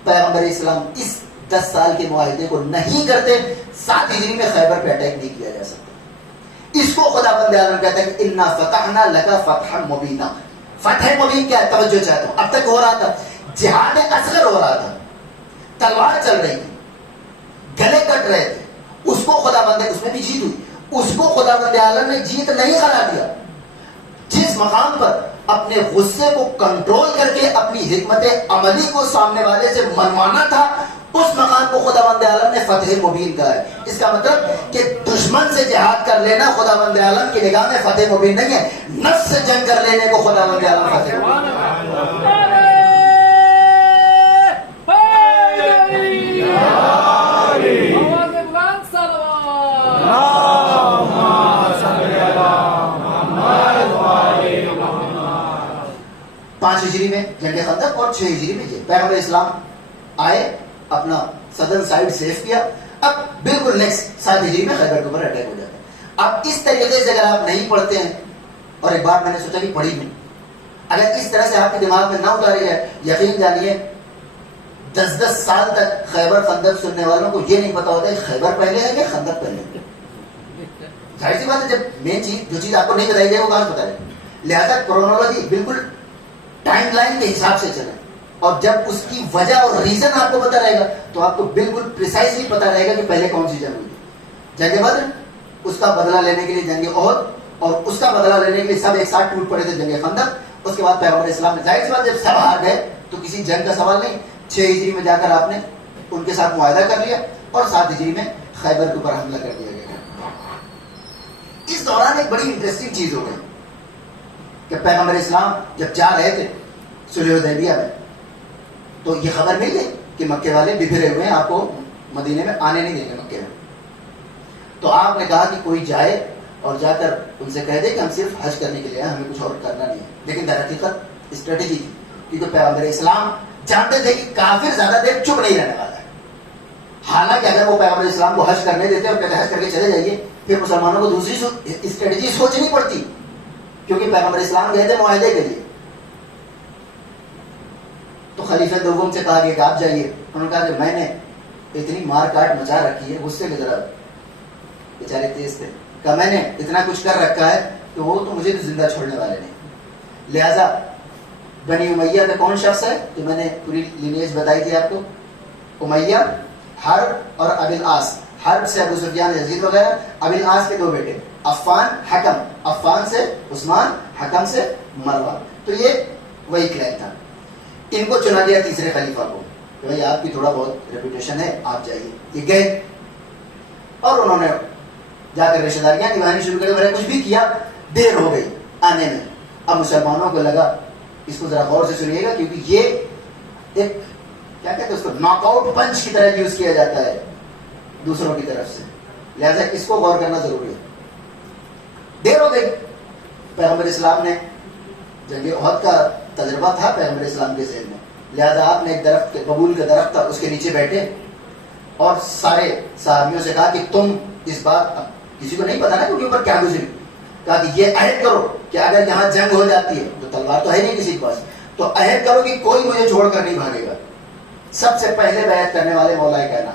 پیغمبر اسلام اس 10 سال کے معاہدے کو نہیں کرتے 7 ہجری میں خیبر پہ اٹیک نہیں کیا جا سکتا. اس کو خدا بند عالم کہتا ہے کہ انا فتحنا لک فتحا مبینا. فتح مبین کیا ہے؟ توجہ چاہتا ہوں. اب تک ہو رہا تھا جہاد اصغر ہو رہا تھا, تلوار چل رہی تھی, گلے کٹ رہے تھے, اس کو خدا بند, اس میں بھی جیت ہوئی, اس کو خدا بند عالم نے جیت نہیں قرار دیا. جس مقام پر اپنے غصے کو کنٹرول کر کے اپنی حکمت عملی کو سامنے والے سے منوانا تھا, اس مقام کو خدا بند عالم نے فتح مبین کہا ہے. اس کا مطلب کہ دشمن سے جہاد کر لینا خدا بند عالم کی نگاہ میں فتح مبین نہیں ہے, نفس سے جنگ کر لینے کو خدا بند عالم فتح مبین. پانچ ہجری میں جنگ خندق اور 6 ہجری میں پیغمبر اسلام آئے, اپنا سدرن سائڈ سیف کیا. اب بالکل نیکسٹ 7 ہجری میں خیبر کے اوپر اٹیک ہو جاتا ہے. اب اس طریقے سے اگر آپ نہیں پڑھتے ہیں, اور ایک بار میں نے سوچا کہ پڑھی نہیں, اگر اس طرح سے آپ کے دماغ میں نہ اتاری ہے, یقین جانیے 10 سال تک خیبر خندق سننے والوں کو یہ نہیں پتا ہوتا ہے خیبر پہلے ہے کہ خندق پہلے ہے. ظاہر سی بات ہے, جب مین چیز جو چیز آپ کو نہیں بتائی جائے وہ کہاں سے بتا رہے. لہٰذا کرونالوجی بالکل ٹائم لائن کے حساب سے چلے, اور جب اس کی وجہ اور ریزن آپ کو پتا رہے گا تو آپ کو بالکل پریسائزلی پتا رہے گا کہ پہلے کون سی جنگ ہوئی. جنگ بدر, اس کا بدلہ لینے کے لیے جنگ احد, اور اس کا بدلہ لینے کے لیے سب ایک ساتھ ٹوٹ پڑے تھے جنگ خندق. اس کے بعد پیغمبر اسلام نے, ظاہر سی بات جب سب ہار گئے تو کسی جنگ کا سوال نہیں. 6 ہجری میں جا کر آپ نے ان کے ساتھ معاہدہ کر لیا, اور 7 ہجری میں خیبر کے اوپر حملہ کر دیا گیا. اس دوران ایک بڑی انٹرسٹنگ چیز ہو گئی کہ پیغمبر اسلام جب جا رہے تھے صلح حدیبیہ میں, تو یہ خبر مل گئی کہ مکے والے بکھرے ہوئے ہیں, آپ کو مدینے میں آنے نہیں دیں گے مکے میں. تو آپ نے کہا کہ کوئی جائے اور جا کر ان سے کہہ دے کہ ہم صرف حج کرنے کے لیے ہیں, ہمیں کچھ اور کرنا نہیں ہے. لیکن در حقیقت اسٹریٹجی تھی, کیونکہ پیغمبر اسلام جانتے تھے کہ کافر زیادہ دیر چپ نہیں رہنے والا ہے. حالانکہ اگر وہ پیغمبر اسلام کو حج کرنے دیتے اور کہتے حج کر کے چلے جائیے, پھر مسلمانوں کو دوسری اسٹریٹجی سوچنی پڑتی, کیونکہ پیغمبر اسلام گئے تھے معاہدے کے لیے. تو خلیفہ دوم سے کہا گیا کہ آپ جائیے. انہوں نے کہا کہ میں نے اتنی مار کاٹ مچا رکھی ہے, غصے کے ذرا بیچارے تیز تھے, کہ میں نے اتنا کچھ کر رکھا ہے کہ وہ تو مجھے تو زندہ چھوڑنے والے نہیں. لہذا بنی امیہ کا کون شخص ہے, جو میں نے پوری لینیج بتائی تھی آپ کو, امیہ, حرب اور ابی العاص. حرب سے ابو سفیان یزید وغیرہ, ابی العاص کے 2 بیٹے, عفان, حکم. عفان سے عثمان, حکم سے مروان. تو یہ وہی کلین تھا. ان کو چنا دیا تیسرے خلیفہ کو کہ بھائی آپ کی تھوڑا بہت ریپوٹیشن ہے, آپ جائیے. یہ گئے اور انہوں نے جا کر رشتہ داریاں نبھانی شروع کر دی. کچھ بھی کیا, دیر ہو گئی آنے میں. اب مسلمانوں کو لگا, اس کو ذرا غور سے سنیے گا, کیونکہ یہ ایک کیا کہتے ہیں اس کو ناک آؤٹ پنچ کی طرح یوز کیا جاتا ہے دوسروں کی طرف سے. لہذا اس کو غور کرنا ضروری ہے. دیر ہو گئی. پیغمبر اسلام نے جنگ احد کا تجربہ تھا پیغمبر اسلام کے ذہن میں, لہذا آپ نے ایک درخت, ببول کا درخت تھا, اس کے نیچے بیٹھے اور سارے صحابیوں سے کہا کہ تم اس بات, کسی کو نہیں پتا نا کہ ان کے اوپر کیا گزری, کہا کہ یہ عہد کرو کہ اگر یہاں جنگ ہو جاتی ہے, تو تلوار تو ہے نہیں کسی کے پاس, تو عہد کرو کہ کوئی مجھے چھوڑ کر نہیں بھاگے گا. سب سے پہلے بیعت کرنے والے مولا کہنا.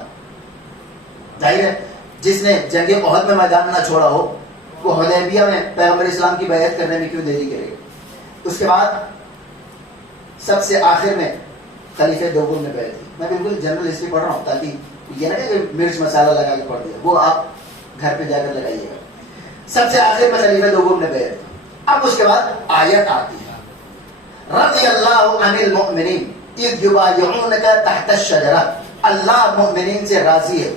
ظاہر ہے جس نے جنگ احد میں میدان نہ چھوڑا ہو, وہ حدیبیہ میں پیغمبر اسلام کی بیعت کرنے میں کیوں دیری کرے گا. اس کے بعد سب سے آخر میں خلیفہ دوم نے بیعت کی. میں بالکل جنرل ہسٹری پڑھ رہا ہوں تاکہ یہ نہ کہ مرچ مسالہ لگا کے پڑھ دیا, وہ آپ گھر پہ جا کر لگائیے گا. سب سے آخر میں خلیفہ دوم نے بیعت کی. اب اس کے بعد آیت آتی ہے, رضی اللہ عن المؤمنین اذ یبایعونک تحت الشجرہ. اللہ مؤمنین سے راضی ہے.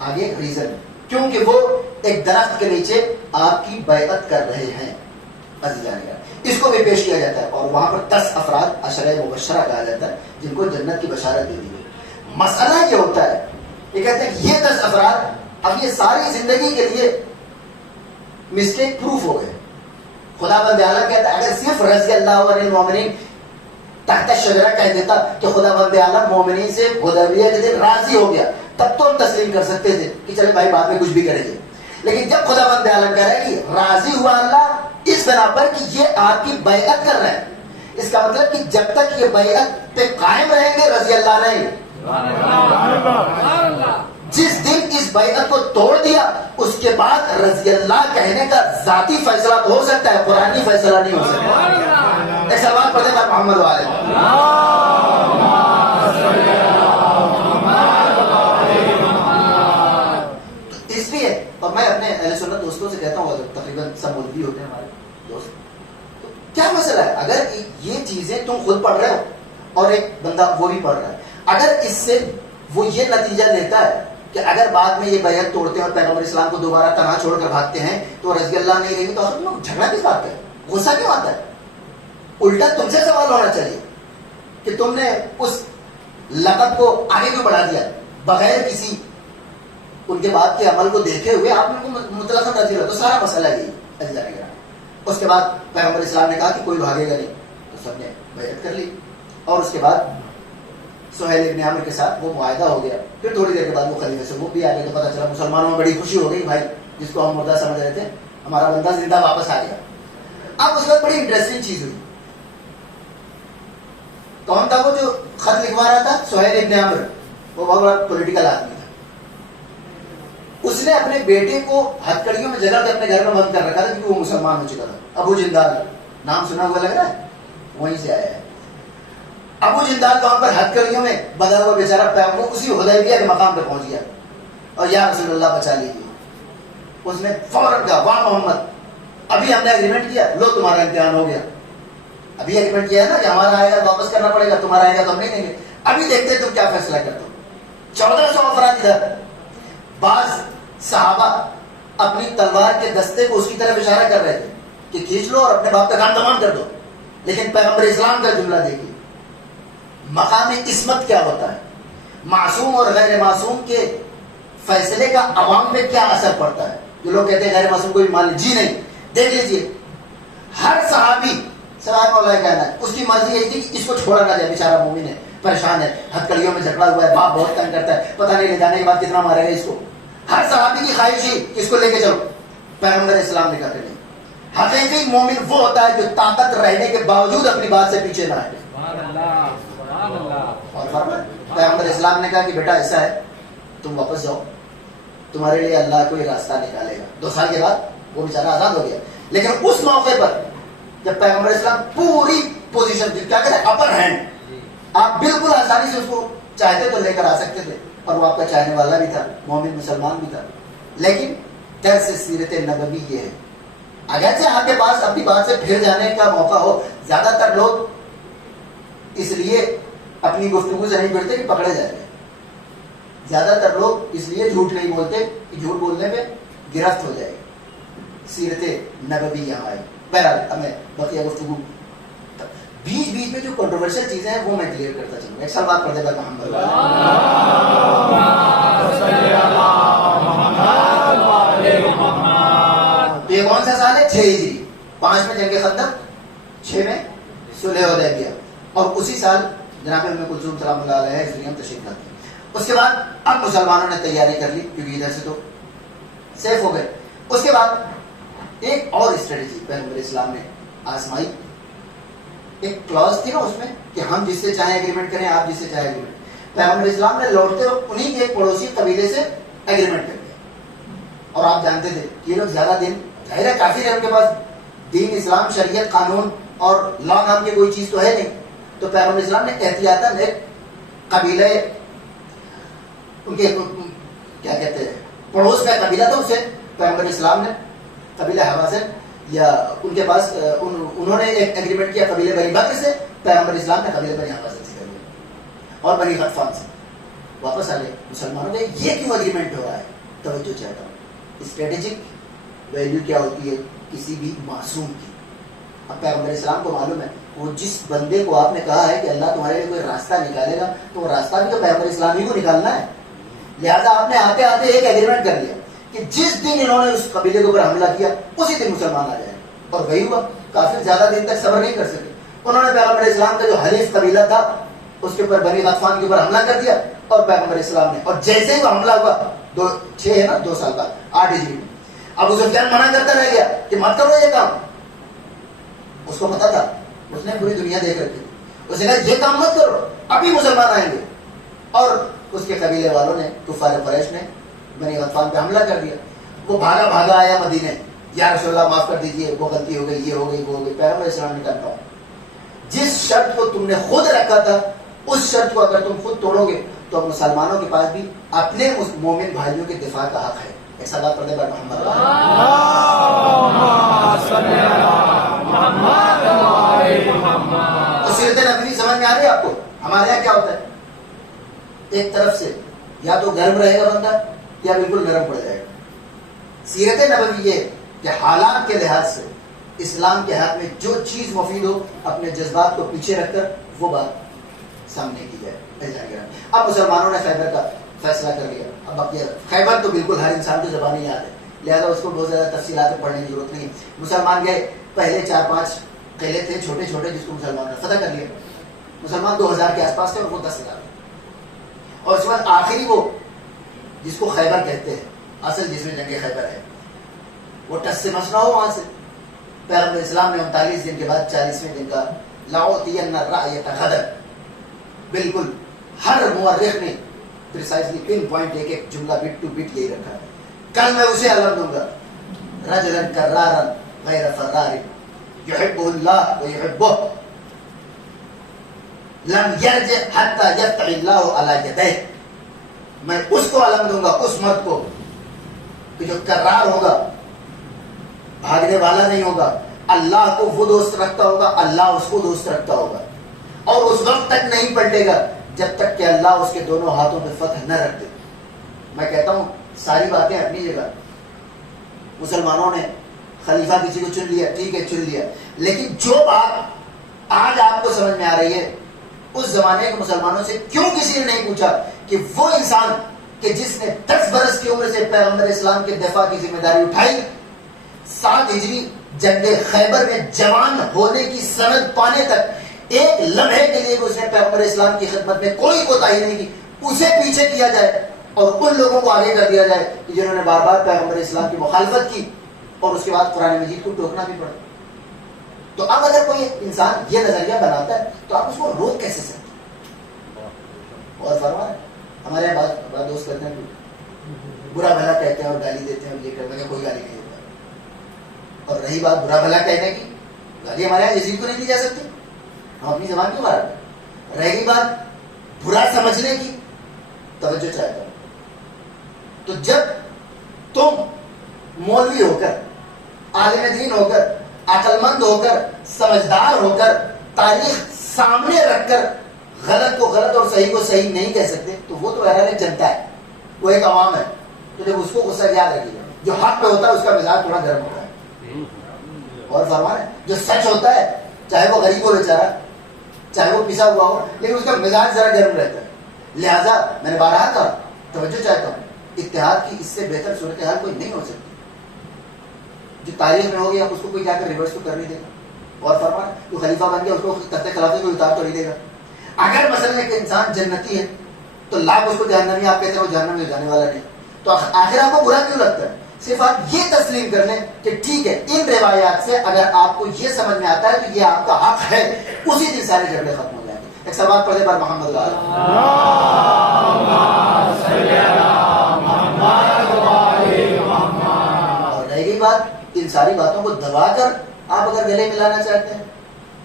آگے ایک ریزن, کیونکہ وہ ایک درخت کے نیچے آپ کی بیعت کر رہے ہیں. عزیزان, اس کو بھی پیش کیا جاتا ہے, اور وہاں پر 10 افراد عشرہ مبشرہ کہا جاتا ہے جن کو جنت کی بشارت دے دی گئی. مسئلہ یہ ہوتا ہے, یہ کہتے ہیں کہ یہ 10 افراد اب یہ ساری زندگی کے لیے مسٹیک پروف ہو گئے. خدا بند عالم کہتا ہے اگر صرف رضی اللہ عنہ المؤمنین تحت الشجرہ کہہ دیتا کہ خدا بند عالم مومنین سے حدیبیہ کے دن راضی ہو گیا, تب تو ہم تسلیم کر سکتے تھے کہ چلے بھائی بعد میں کچھ بھی کریں گے. لیکن جب خدا بند عالم کہہ رہا ہے کہ راضی ہوا اللہ اس بنا پر کہ یہ آپ کی بیعت کر رہے ہیں, اس کا مطلب کہ جب تک یہ بیعت پہ قائم رہیں گے رضی اللہ نہیں. جس دن اس بیعت کو توڑ دیا اس کے بعد رضی اللہ کہنے کا ذاتی فیصلہ تو ہو سکتا ہے, قرآنی فیصلہ نہیں ہو سکتا. ایک سلوات پڑھتے ہیں محمد والے. اور میں اپنے اہل سنت دوستوں سے کہتا ہوں, تقریباً سب مولوی ہوتے ہیں ہمارے دوست, تو کیا مسئلہ ہے اگر یہ چیزیں تم خود پڑھ رہے ہو اور ایک بندہ وہ بھی پڑھ رہا ہے, اگر اس سے وہ یہ نتیجہ لیتا ہے کہ اگر بعد میں یہ بیعت توڑتے ہیں اور پیغمبر اسلام کو دوبارہ تنہا چھوڑ کر بھاگتے ہیں تو رضی اللہ نہیں رہے گی, تو تم لوگ جھگڑا کس بات کا ہے, غصہ کیوں آتا ہے؟ الٹا تم سے سوال ہونا چاہیے کہ تم نے اس لقب کو آگے کیوں بڑھا دیا بغیر کسی ان کے بعد کے عمل کو دیکھے ہوئے آپ نے مطلق رضی اللہ. تو سارا مسئلہ یہی اللہ کے. اس کے بعد پیغمبر اسلام نے کہا کہ کوئی بھاگے گا نہیں, تو سب نے بیعت کر لی. اور اس کے بعد سہیل ابن عامر کے ساتھ وہ معاہدہ ہو گیا. پھر تھوڑی دیر کے بعد وہ خلیفہ سے وہ بھی آ گئے, تو پتا چلا مسلمانوں میں بڑی خوشی ہو گئی, بھائی جس کو ہم مردہ سمجھ رہے تھے ہمارا بندہ زندہ واپس آ گیا. اب اس وقت بڑی انٹرسٹنگ چیز ہوئی. کون تھا وہ جو خط لکھوا رہا تھا؟ سہیل ابن عامر. وہ بہت بڑا پولیٹیکل آدمی تھا. اس نے اپنے بیٹے کو ہتھکڑیوں میں جگہ کے اپنے گھر میں بند کر رکھا تھا کیونکہ وہ مسلمان ہو چکا تھا. ابو جندال, نام سنا ہوا لگ رہا ہے, وہیں سے آیا ہے. ابو جندال وہاں پر ہتھکڑیوں میں بندھا ہوا بیچارہ, وہ اسی حدیبیہ کے مقام پہ پہنچ گیا اور یا رسول اللہ بچا لیجیے. اس نے فوراً کہا واہ محمد, ابھی ہم نے اگریمنٹ کیا, لو تمہارا امتحان ہو گیا. ابھی اگریمنٹ کیا ہے نا کہ ہمارا آئے گا واپس کرنا پڑے گا, تمہارا آئے گا تو ہم نہیں دیں گے. ابھی دیکھتے تم کیا فیصلہ کرتے ہو. 1400 افراد ادھر. بعض صحابہ اپنی تلوار کے دستے کو اس کی طرف اشارہ کر رہے تھے کہ کھینچ لو اور اپنے باپ کا کام تمام کر دو. لیکن پیغمبر اسلام کا جملہ دیکھیے, مقام عصمت کیا ہوتا ہے, معصوم اور غیر معصوم کے فیصلے کا عوام پہ کیا اثر پڑتا ہے. جو لوگ کہتے ہیں غیر معصوم کو بھی مان لیں, جی نہیں, دیکھ لیجیے ہر صحابی سوال مولا کہنا ہے اس کی مرضی یہی تھی کہ اس کو چھوڑا نہ جائے, بیچارہ مومن ہے, پریشان ہے, ہتھکڑیوں میں جھگڑا ہوا ہے, باپ بہت تنگ کرتا ہے, پتہ نہیں لے جانے کے بعد کتنا مارے گا اس کو. ہر صحابی کی خواہش ہی اس کو لے کے چلو. پیغمبر اسلام نے کہا کہ نہیں, حقیقی مومن وہ ہوتا ہے جو طاقت رہنے کے باوجود اپنی بات سے پیچھے نہ ہٹے. اور فرمایا پیغمبر اسلام نے کہا کہ بیٹا ایسا ہے, تم واپس جاؤ, تمہارے لیے اللہ کوئی راستہ نکالے گا. 2 سال کے بعد وہ بیچارہ آزاد ہو گیا. لیکن اس موقع پر جب پیغمبر اسلام پوری پوزیشن کیا کہتے ہیں اپر ہینڈ, آپ بالکل آسانی سے اس کو چاہتے تو لے کر آ سکتے تھے, اور وہ آپ کا چاہنے والا بھی تھا, مومن مسلمان بھی تھا. لیکن درس سیرت نبوی یہ ہے, اگرچہ آپ کے پاس اپنی بات سے پھر جانے کا موقع ہو, زیادہ تر لوگ اس لیے اپنی گفتگو سے نہیں پڑھتے کہ پکڑے جائیں گے. زیادہ تر لوگ اس لیے جھوٹ نہیں بولتے کہ جھوٹ بولنے پہ گرفت ہو جائے گی. سیرت نبوی یہاں آئی. بہرحال ہمیں بقیہ گفتگو بیچ میں جو کنٹروورشل چیزیں ہیں وہ میں کلیئر کرتا چلوں. ایک سال بات پڑھتے محمد. یہ کون سا سال ہے؟ 6 ہجری. 5 میں جنگ خندق, 6 میں صلح حدیبیہ, اور اسی سال جناب ام کلثوم سلام اللہ علیہ اس دنیا میں تشریف لاتے ہیں. اس کے بعد اب مسلمانوں نے تیاری کر لی کیونکہ ادھر سے تو سیف ہو گئے. اس کے بعد ایک اور اسٹریٹجی پیغمبر اسلام نے آزمائی. ایک کلوز تھی نا اس میں کہ ہم جس سے چاہیں اگریمنٹ کریں, آپ جس سے چاہیں اگریمنٹ. پیغمبر اسلام نے لوٹتے انہیں کے ایک پڑوسی قبیلے سے اگریمنٹ کر دیا. اور آپ جانتے تھے کہ یہ لوگ زیادہ دن ظاہر ہے کافر ہے, ان کے پاس دین اسلام شریعت قانون اور لا نام کی کوئی چیز تو ہے نہیں. تو پیغمبر اسلام نے احتیاطاً ایک قبیلے ان کے کیا کہتے ہیں پڑوس کا قبیلہ تھا, اسے پیغمبر اسلام نے قبیلہ حوازن یا ان کے پاس انہوں نے ایک ایگریمنٹ کیا قبیلے بنی بکر سے, پیغمبر اسلام نے قبیلے بنی حوازن سے کر لیا اور بنی غطفان سے. واپس آ گئے مسلمانوں نے. یہ کیوں ایگریمنٹ ہو رہا ہے؟ توجہ چاہتا ہوں. اسٹریٹجک ویلیو کیا ہوتی ہے کسی بھی معصوم کی. اب پیغمبر اسلام کو معلوم ہے وہ جس بندے کو آپ نے کہا ہے کہ اللہ تمہارے لیے کوئی راستہ نکالے گا, تو وہ راستہ بھی تو پیغمبر اسلام ہی کو نکالنا ہے. لہٰذا آپ نے آتے آتے ایک ایگریمنٹ کر لیا کہ جس دن انہوں نے اس قبیلے کے اوپر حملہ کیا اسی دن مسلمان آ جائیں. اور وہی ہوا. کافر زیادہ دن تک صبر نہیں کر سکے. انہوں نے پیغمبر اسلام کا جو حلیف قبیلہ تھا اس کے اوپر بنی غطفان کے اوپر حملہ کر دیا, اور پیغمبر اسلام نے, اور جیسے ہی وہ حملہ ہوا 6 ہے نا 2 سال بعد 8 ہجری میں, ابو سفیان منع کرتا رہ گیا کہ مت کرو یہ کام. اس کو پتا تھا اس نے پوری دنیا دیکھ رکھی تھی. اس نے کہا یہ کام مت کرو, ابھی مسلمان آئیں گے. اور اس کے قبیلے والوں نے, کفار قریش نے بنی غطفان پہ حملہ کر دیا. وہ بھاگا بھاگا آیا مدینے, یا رسول اللہ معاف کر دیجئے, وہ غلطی ہو گئی, یہ ہو گئی, وہ ہو گئی. پیغمبر اسلام نے کہا جس شرط کو تم نے خود رکھا تھا اس شرط کو اگر تم خود توڑو گے تو مسلمانوں کے پاس بھی اپنے مومن بھائیوں کے دفاع کا حق ہے. ایک صلوات پڑھنے پر محمد تو سیرت نبوی سمجھ میں آ رہی ہے آپ کو؟ ہمارے یہاں کیا ہوتا ہے, ایک طرف سے یا تو گرم رہے گا بندہ یا بالکل نرم پڑ جائے گا. سیرت نبوی یہ کہ حالات کے لحاظ سے اسلام کے ہاتھ میں جو چیز مفید ہو اپنے جذبات کو پیچھے رکھ کر وہ بات سامنے کی جائے. اب مسلمانوں نے خیبر کا فیصلہ کر لیا. اب باقی خیبر تو بالکل ہر انسان کو زبانی یاد ہے, لہذا اس کو بہت زیادہ تفصیلات میں پڑھنے کی ضرورت نہیں. مسلمان گئے, پہلے 4-5 قلعے تھے چھوٹے چھوٹے جس کو مسلمانوں نے فتح کر لیا. مسلمان 2000 کے آس پاس تھے اور وہ 10,000. اور اس کے بعد آخری وہ جس کو خیبر کہتے ہیں, اصل جس میں جنگ خیبر ہے, وہ ٹس سے مسنا ہو وہاں سے. پیغمبر اسلام نے 39 دن کے بعد 40ویں دن کا لأعطین الرأیۃ غدا, بالکل ہر مورخ نے پریسائزلی پن پوائنٹ ایک جملہ بٹ ٹو بٹ یہی رکھا ہے. کل میں اسے علم دوں گا, رجلا کرارا غیر فرار یحبہ اللہ ویحبہ لم یرجع حتی یفتح اللہ علی یدیہ. میں اس کو علم دوں گا, اس مرد کو کہ جو کرار ہوگا, بھاگنے والا نہیں ہوگا, اللہ کو وہ دوست رکھتا ہوگا, اللہ اس کو دوست رکھتا ہوگا, اور اس وقت تک نہیں پلٹے گا جب تک کہ اللہ اس کے دونوں ہاتھوں پہ فتح نہ رکھ دے. میں کہتا ہوں ساری باتیں اپنی جگہ. مسلمانوں نے خلیفہ کسی کو چن لیا, ٹھیک ہے چن لیا, لیکن جو بات آج آپ کو سمجھ میں آ رہی ہے اس زمانے کے مسلمانوں سے کیوں کسی نے نہیں پوچھا کہ وہ انسان کہ جس نے 10 برس کی عمر سے پیغمبر اسلام کے دفاع کی ذمہ داری اٹھائی, 7 ہجری جنگ خیبر میں جوان ہونے کی سند پانے تک ایک لمحے کے لیے اس نے پیغمبر اسلام کی خدمت میں کوئی کوتاہی نہیں کی, اسے پیچھے کیا جائے اور ان لوگوں کو آگے کر دیا جائے کہ جنہوں نے بار بار پیغمبر اسلام کی مخالفت کی اور اس کے بعد قرآن مجید کو ٹوکنا بھی پڑا. تو اب اگر کوئی انسان یہ نظریہ بناتا ہے تو آپ اس کو روک کیسے سکتے؟ اور فرمائیں, ہمارے یہاں بات دوست کرتے ہیں برا بھلا کہتے ہیں اور گالی دیتے ہیں, اور یہ کرتے ہیں, کوئی گالی نہیں دیتا. اور رہی بات برا بھلا کہنے کی, گالی ہمارے یہاں یزید کو نہیں دی جا سکتی, ہم اپنی زبان کیوں مارا. رہ گئی بات برا سمجھنے کی, توجہ چاہتا ہوں. تو جب تم مولوی ہو کر, عالم دین ہو کر, عقل مند ہو کر, سمجھدار ہو کر, تاریخ سامنے رکھ کر غلط کو غلط اور صحیح کو صحیح نہیں کہہ سکتے, تو وہ تو ایک جنتا ہے, وہ ایک عوام ہے. تو جب اس کو غصہ یاد رکھیے گا, جو حق پہ ہوتا ہے اس کا مزاج تھوڑا گرم ہوتا ہے. اور فرمانا جو سچ ہوتا ہے, چاہے وہ غریب ہو بیچارہ, چاہے وہ پسا ہوا ہو, لیکن اس کا مزاج ذرا گرم رہتا ہے. لہذا میں نے بارہا کہا, توجہ چاہتا ہوں, اتحاد کی اس سے بہتر صورتحال کوئی نہیں ہو سکتی. جو تاریخ میں ہو گیا اس کو کوئی جا کر ریورس تو کر نہیں دے گا. اور فرمانا جو خلیفہ بن گیا اس کو تخت خلافت کو اتار تو نہیں دے گا. اگر مثلا ایک انسان جنتی ہے تو لاکھ اس کو جہنمی آپ کہتے ہیں, وہ جہنم میں جانے والا نہیں, تو آخر آپ کو برا کیوں لگتا ہے؟ صرف آپ یہ تسلیم کر لیں کہ ٹھیک ہے, ان روایات سے اگر آپ کو یہ سمجھ میں آتا ہے تو یہ آپ کا حق ہے, اسی دن سارے جھگڑے ختم ہو جائیں گے. ایک سوال پڑھے پر محمد اور رہ گئی بات, ان ساری باتوں کو دبا کر آپ اگر گلے ملانا چاہتے ہیں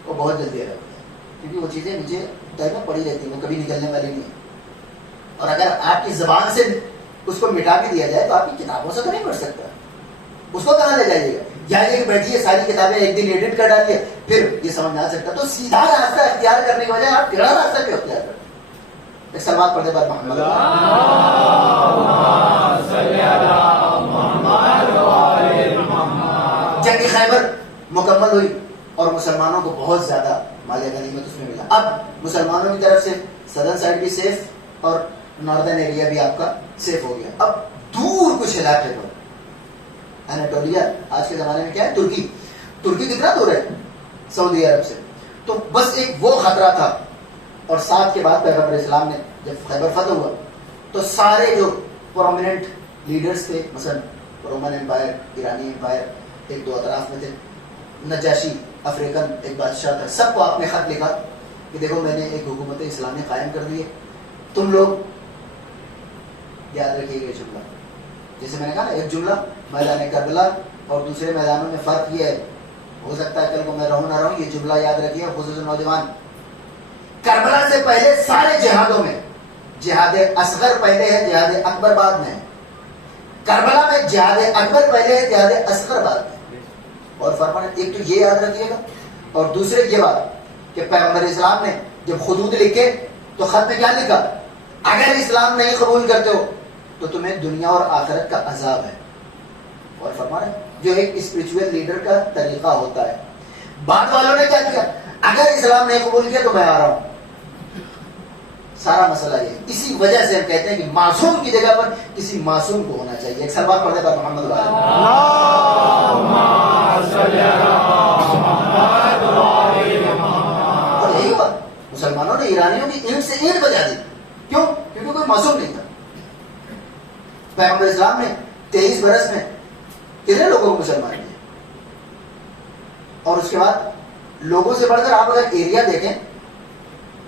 وہ بہت جلدی رہتا ہے, کیونکہ وہ چیزیں نیچے طے میں پڑی رہتی ہیں, وہ کبھی نکلنے والی نہیں. اور اگر آپ کی زبان سے اس کو مٹا بھی دیا جائے تو آپ کی کتابوں سے تو نہیں پڑھ سکتا, اس کو کہاں لے جائیے گا؟ یا یہ کہ بیٹھیے ساری کتابیں ایک دن ایڈٹ کر ڈالیے پھر یہ سمجھ میں آ سکتا. تو سیدھا راستہ اختیار کرنے کی بجائے آپ ٹیڑھا راستہ کیوں اختیار کرتے ہیں؟ ایک سلوات پڑھنے پر محمد جنگ خیبر مکمل ہوئی اور مسلمانوں کو بہت زیادہ مال غنیمت اس میں ملا. اب مسلمانوں کی طرف سے سدرن سائڈ بھی سیف اور ناردرن ایریا بھی آپ کا سیف ہو گیا. اب دور کچھ علاقے پر اناٹولیا, آج کے زمانے میں کیا ہے, ترکی. ترکی کتنا دور ہے سعودی عرب سے؟ تو بس ایک وہ خطرہ تھا. اور 7 کے بعد پیغمبر اسلام نے جب خیبر فتح ہوا تو سارے جو پرومیننٹ لیڈرز تھے, مثلا رومن امپائر, ایرانی امپائر, ایک دو اطراف میں تھے, نجاشی افریقن ایک بادشاہ تھا, سب کو آپ نے خط لکھا کہ دیکھو میں نے ایک حکومت اسلامی قائم کر دی ہے, تم لوگ یاد رکھیے گا جملہ. جیسے میں نے کہا نا ایک جملہ میدان کربلا اور دوسرے میدانوں میں فرق یہ ہے, ہو سکتا ہے کل کو میں رہوں نہ رہوں, یہ جملہ یاد رکھیے خصوصاً نوجوان. کربلا سے پہلے سارے جہادوں میں جہاد اصغر پہلے ہے, جہاد اکبر بعد میں ہے. کربلا میں جہاد اکبر پہلے ہے, جہاد اصغر بعد میں. اور فرمایا ایک تو یہ یاد رکھیے گا, اور دوسرے یہ بات کہ پیغمبر اسلام نے جب خطوط لکھے تو خط میں کیا لکھا, اگر اسلام نہیں قبول کرتے ہو تو تمہیں دنیا اور آخرت کا عذاب ہے. اور فرمایا جو ایک اسپرچوئل لیڈر کا طریقہ ہوتا ہے. بعد والوں نے کیا کیا, اگر اسلام نہیں قبول کیا تو میں آ رہا ہوں. سارا مسئلہ یہ ہے. اسی وجہ سے ہم کہتے ہیں کہ معصوم کی جگہ پر کسی معصوم کو ہونا چاہیے. ایک سلوات پڑھنے پر محمد اور یہی ہوا, مسلمانوں نے ایرانیوں کی اینٹ سے اینٹ بجا دی. کیوں؟ کیونکہ کوئی معصوم نہیں تھا. پیغمبر اسلام نے 23 برس میں کتنے لوگوں کو مسلمان کیا, اور اس کے بعد لوگوں سے بڑھ کر آپ اگر ایریا دیکھیں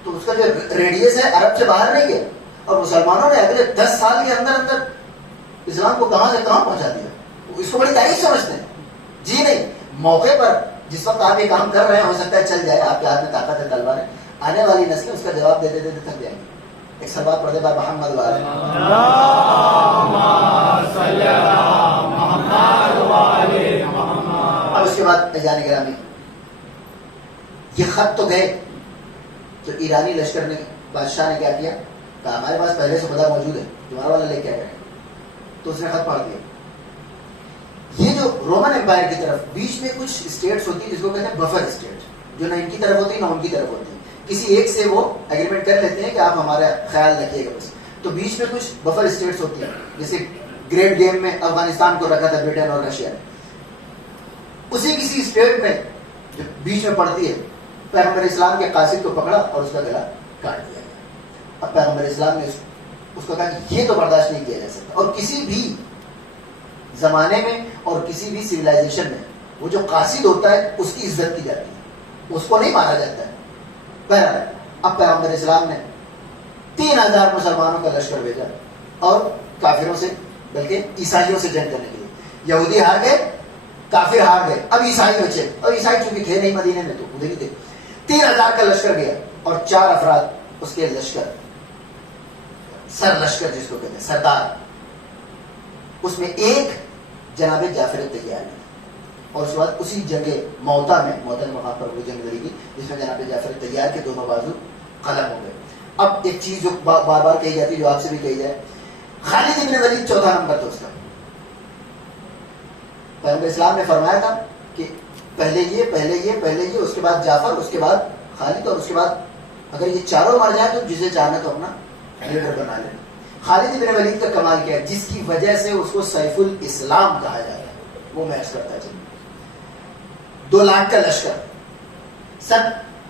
تو اس کا جو ریڈیس ہے عرب سے باہر نہیں گیا, اور مسلمانوں نے اگلے 10 سال کے اندر اندر اسلام کو کہاں سے کہاں پہنچا دیا. اس کو بڑی تعریف سمجھتے ہیں. جی نہیں, موقع پر جس وقت آپ یہ کام کر رہے ہیں ہو سکتا ہے چل جائے, آپ کے ہاتھ میں طاقت ہے, تلوار ہے, آنے والی نسلیں اس کا جواب دیتے دیتے تھک جائیں گے. ایک سلوات پڑھتے بار محمد اب اس کے بعد اجان گرامی یہ خط تو گئے تو ایرانی لشکر نے, بادشاہ نے کیا کیا, کہا ہمارے پاس پہلے سے خدا موجود ہے, تمہارا والا لے کے آئے. تو اس نے خط پڑھ دیا. یہ جو رومن امپائر کی طرف بیچ میں کچھ اسٹیٹس ہوتی ہیں جس کو کہتے ہیں بفر اسٹیٹ, جو نہ ان کی طرف ہوتی ہے نہ ان کی طرف ہوتی ہے. کسی ایک سے وہ ایگریمنٹ کر لیتے ہیں کہ آپ ہمارا خیال رکھیے گا بس. تو بیچ میں کچھ بفر اسٹیٹس ہوتی ہیں, جیسے گریٹ گیم میں افغانستان کو رکھا تھا برٹن اور رشیا نے. اسی کسی اسٹیٹ میں جو بیچ میں پڑتی ہے, پیغمبر اسلام کے قاصد کو پکڑا اور اس کا گلا کاٹ دیا گیا. اب پیغمبر اسلام نے اس کو کہا کہ یہ تو برداشت نہیں کیا جا سکتا, اور کسی بھی زمانے میں اور کسی بھی سویلائزیشن میں وہ جو قاصد ہوتا ہے اس کی عزت کی جاتی ہے, اس کو نہیں مارا جاتا ہے. بہرحال اب پیغمبر اسلام نے 3000 مسلمانوں کا لشکر بھیجا اور کافروں سے, بلکہ عیسائیوں سے جنگ کرنے کے لیے. یہودی ہار گئے, کافر ہار گئے, اب عیسائی بچے, اور عیسائی چونکہ تھے نہیں مدینے میں تو ادھر ہی تھے. 3000 کا لشکر گیا اور 4 افراد اس کے لشکر, سر لشکر جس کو کہتے ہیں سردار, اس میں ایک جناب جعفر طیار ہے. اور اس کے بعد اسی جنگ موتا میں, موتا کے مقام پر وہ جنگ لڑی گئی جس میں جناب جعفر طیار کے دونوں بازو قلم ہو گئے. اب ایک چیز جو بار بار کہی جاتی ہے, جو آپ سے بھی کہی جائے, خالد ابن ولید چوتھا نمبر تھا اس کا. پیغمبر اسلام نے فرمایا تھا کہ پہلے یہ, اس کے بعد جعفر, اس کے بعد خالد, اور اس کے بعد اگر یہ چاروں مر جائیں تو جسے چاہنا تو اپنا لیڈر بنا لیں. خالد ابن ولید کا کمال کیا ہے, جس کی وجہ سے اس کو سیف الاسلام کہا جاتا ہے, وہ میچ کرتا ہے. 2 لاکھ کا لشکر, سب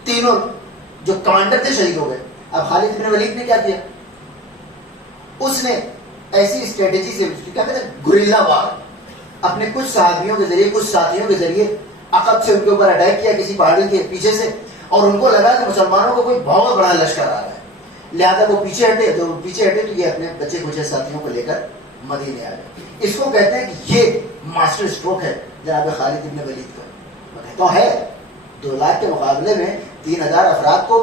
تینوں جو کمانڈر تھے شہید ہو گئے. اب خالد ابن ولید نے کیا کیا, اس نے ایسی اسٹریٹجی سے, کیا کہتے ہیں گریلا وار, اپنے کچھ صحابیوں کے ذریعے, کچھ ساتھیوں کے ذریعے عقب سے ان کے اوپر اٹیک کیا کسی پہاڑی کے پیچھے سے, اور ان کو لگا کہ مسلمانوں کو کوئی بہت بڑا لشکر آ رہا ہے, لہذا وہ پیچھے ہٹے تو یہ اپنے بچے کچھ ساتھیوں کو لے کر مدینے آ گئے. اس کو کہتے ہیں کہ یہ ماسٹر اسٹروک ہے جناب خالد ابن ولید کا. تو ہے 2 لاکھ کے مقابلے میں 3000 افراد کو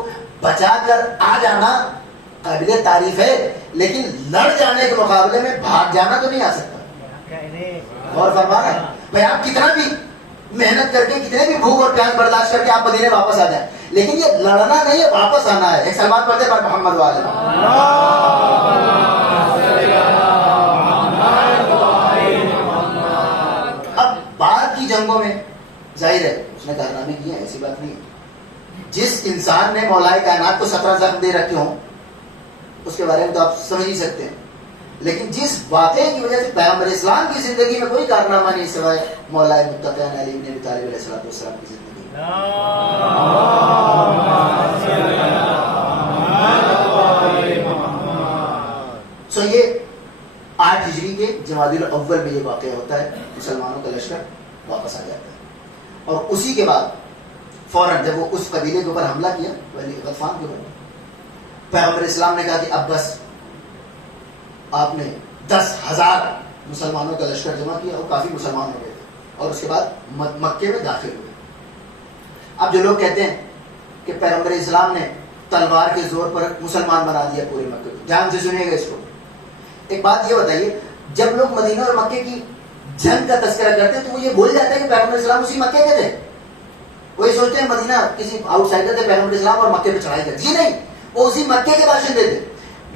بچا کر آ جانا قابل تعریف ہے, لیکن لڑ جانے کے مقابلے میں بھاگ جانا تو نہیں آ سکتا. اور فرمانا بھائی آپ کتنا بھی محنت کر کے, کتنے بھی بھوک اور پیاس برداشت کر کے آپ مدینے واپس آ جائیں, لیکن یہ لڑنا نہیں ہے, واپس آنا ہے. ایک سلمان پڑھتے پر محمد والے. اب بعد کی جنگوں میں ظاہر ہے اس نے کارنامے کیے ہیں, ایسی بات نہیں ہے. جس انسان نے مولائے کائنات کو 17 زخم دے رکھے ہوں اس کے بارے میں تو آپ سمجھ ہی سکتے ہیں, لیکن جس واقعے کی وجہ سے پیغمبر اسلام کی زندگی میں کوئی کارنامہ نہیں سوائے مولائے متقین علی بن ابی طالب علیہ السلام کی زندگی. سو یہ 8 ہجری کے جمادی الاول میں یہ واقعہ ہوتا ہے, مسلمانوں کا لشکر واپس آ جاتا ہے. اور اسی کے بعد فوراً جب وہ اس قبیلے کے اوپر حملہ کیا ولی غطفان کے اوپر، پیغمبر اسلام نے کہا کہ اب بس آپ نے 10,000 مسلمانوں کا لشکر جمع کیا اور کافی مسلمان ہو گئے تھے، اور اس کے بعد مکے میں داخل ہوئے. اب جو لوگ کہتے ہیں کہ پیغمبر اسلام نے تلوار کے زور پر مسلمان بنا دیا پورے مکے کو، دھیان سے سنیے گا اس کو. ایک بات یہ بتائیے، جب لوگ مدینہ اور مکے کی جنگ کا تذکرہ کرتے ہیں تو وہ یہ بول جاتے ہیں کہ پیغمبر اسلام اسی مکے کے تھے. وہ یہ سوچتے ہیں مدینہ کسی آؤٹ سائڈر تھے، پیغمبر اسلام اور مکے پہ چڑھائی کر. جی نہیں، وہ اسی مکے کے باشندے تھے.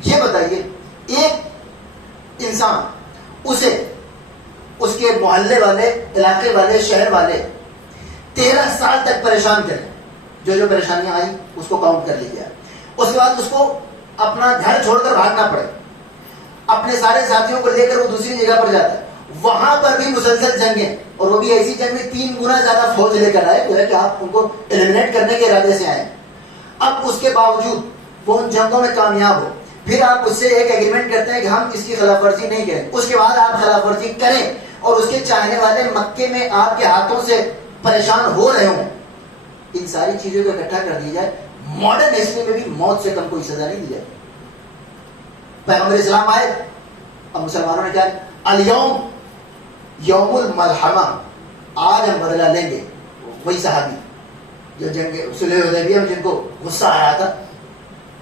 یہ بتائیے ایک انسان اسے اس کے محلے والے، علاقے والے، شہر والے 13 سال تک پریشان کریں، جو پریشانیاں آئیں اس کو کاؤنٹ کر لیا. اس کے بعد اس کو اپنا گھر چھوڑ کر بھاگنا پڑے، اپنے سارے ساتھیوں کو لے کر وہ دوسری جگہ پر جاتا ہے، وہاں پر بھی مسلسل جنگیں، اور وہ بھی ایسی جنگ میں 3 گنا زیادہ فوج لے کر آئے جو ہے کہ آپ ان کو ایلیمنیٹ کرنے کے ارادے سے آئے. اب اس کے باوجود وہ ان جنگوں میں کامیاب ہو، پھر آپ اس سے ایک ایگریمنٹ کرتے ہیں کہ ہم اس کی خلاف ورزی نہیں کریں. اس کے بعد آپ خلاف ورزی کریں اور اس کے چاہنے والے مکے میں آپ کے ہاتھوں سے پریشان ہو رہے ہوں. ان ساری چیزوں کو اکٹھا کر دی جائے، ماڈرن ہسٹری میں بھی موت سے کم کوئی سزا نہیں دی جائے. پیغمبر اسلام آئے، اب مسلمانوں نے کیا الیوم یوم الملحمہ، آج ہم بدلہ لیں گے. وہی صحابی جو جنگ صلح حدیبیہ میں جن کو غصہ آ رہا تھا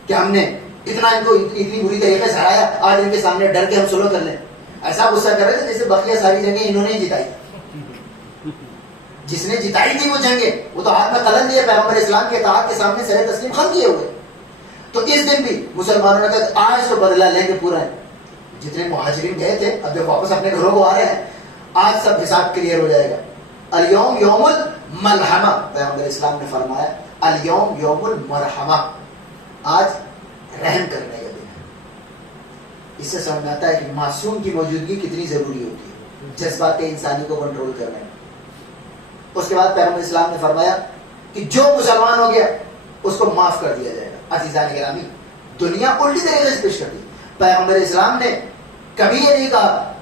کہ ہم نے اتنا ان کو اتنی بری طریقے سے ہرایا، آج ان کے سامنے ڈر کے ہم صلح کر لیں. ایسا غصہ کر رہے تھے جیسے بقیہ ساری جنگیں انہوں نے جتائی. جس نے جتائی تھی وہ جنگیں، وہ تو ہاتھ میں قلم لیے پیغمبر اسلام کے اطاعت کے سامنے سر تسلیم خم کیے ہوئے. تو اس دن بھی مسلمانوں نے کہا آج تو بدلہ لیں گے پورا. جتنے مہاجرین گئے تھے اب جب واپس اپنے گھروں کو آ رہے ہیں، آج سب حساب کلیئر ہو جائے گا. الیوم یوم الملحمہ، پیغمبر اسلام نے فرمایا الیوم یوم المرحمہ، آج رحم کرنے کا دن ہے. اس سے سمجھ میں آتا ہے کہ معصوم کی موجودگی کتنی ضروری ہوتی ہے جذبات انسانی کو کنٹرول کرنے میں. اس کے بعد پیغمبر اسلام نے فرمایا کہ جو مسلمان ہو گیا اس کو معاف کر دیا جائے گا. عزیزان گرامی، دنیا الٹی طریقے سے پیش کرتی. پیغمبر اسلام نے کبھی یہ نہیں کہا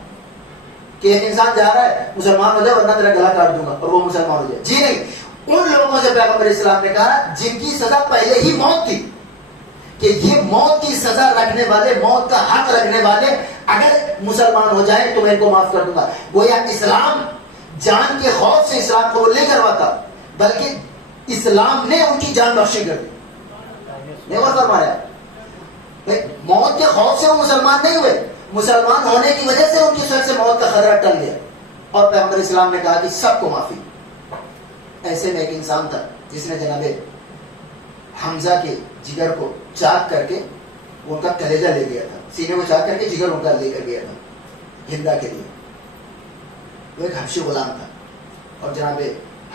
کہ ایک انسان جا رہا ہے مسلمان ہو جائے ورنہ تیرا گلا کاٹ دوں گا اور وہ مسلمان ہو جائے. جی نہیں، ان لوگوں سے پیغمبر اسلام نے کہا جن کی سزا پہلے ہی موت تھی کہ یہ موت کی سزا رکھنے والے، موت کا حق رکھنے والے اگر مسلمان ہو جائیں تو میں ان کو معاف کر دوں گا. گویا اسلام جان کے خوف سے اسلام کو نہیں کرواتا، بلکہ اسلام نے ان کی جان بخشی کر دی. نہیں اور فرمایا موت کے خوف سے وہ مسلمان نہیں ہوئے، مسلمان ہونے کی وجہ سے ان کی سر سے موت کا خطرہ ٹل گیا. اور پیغمبر اسلام نے کہا کہ سب کو معافی. ایسے میں ایک انسان تھا جس نے جناب حمزہ کے جگر کو چاک کر کے ان کا کلیجہ لے گیا تھا، سینے کو چاک کر کے جگر ان کا لے کر گیا تھا ہندا کے لیے. وہ ایک حبشی غلام تھا. اور جناب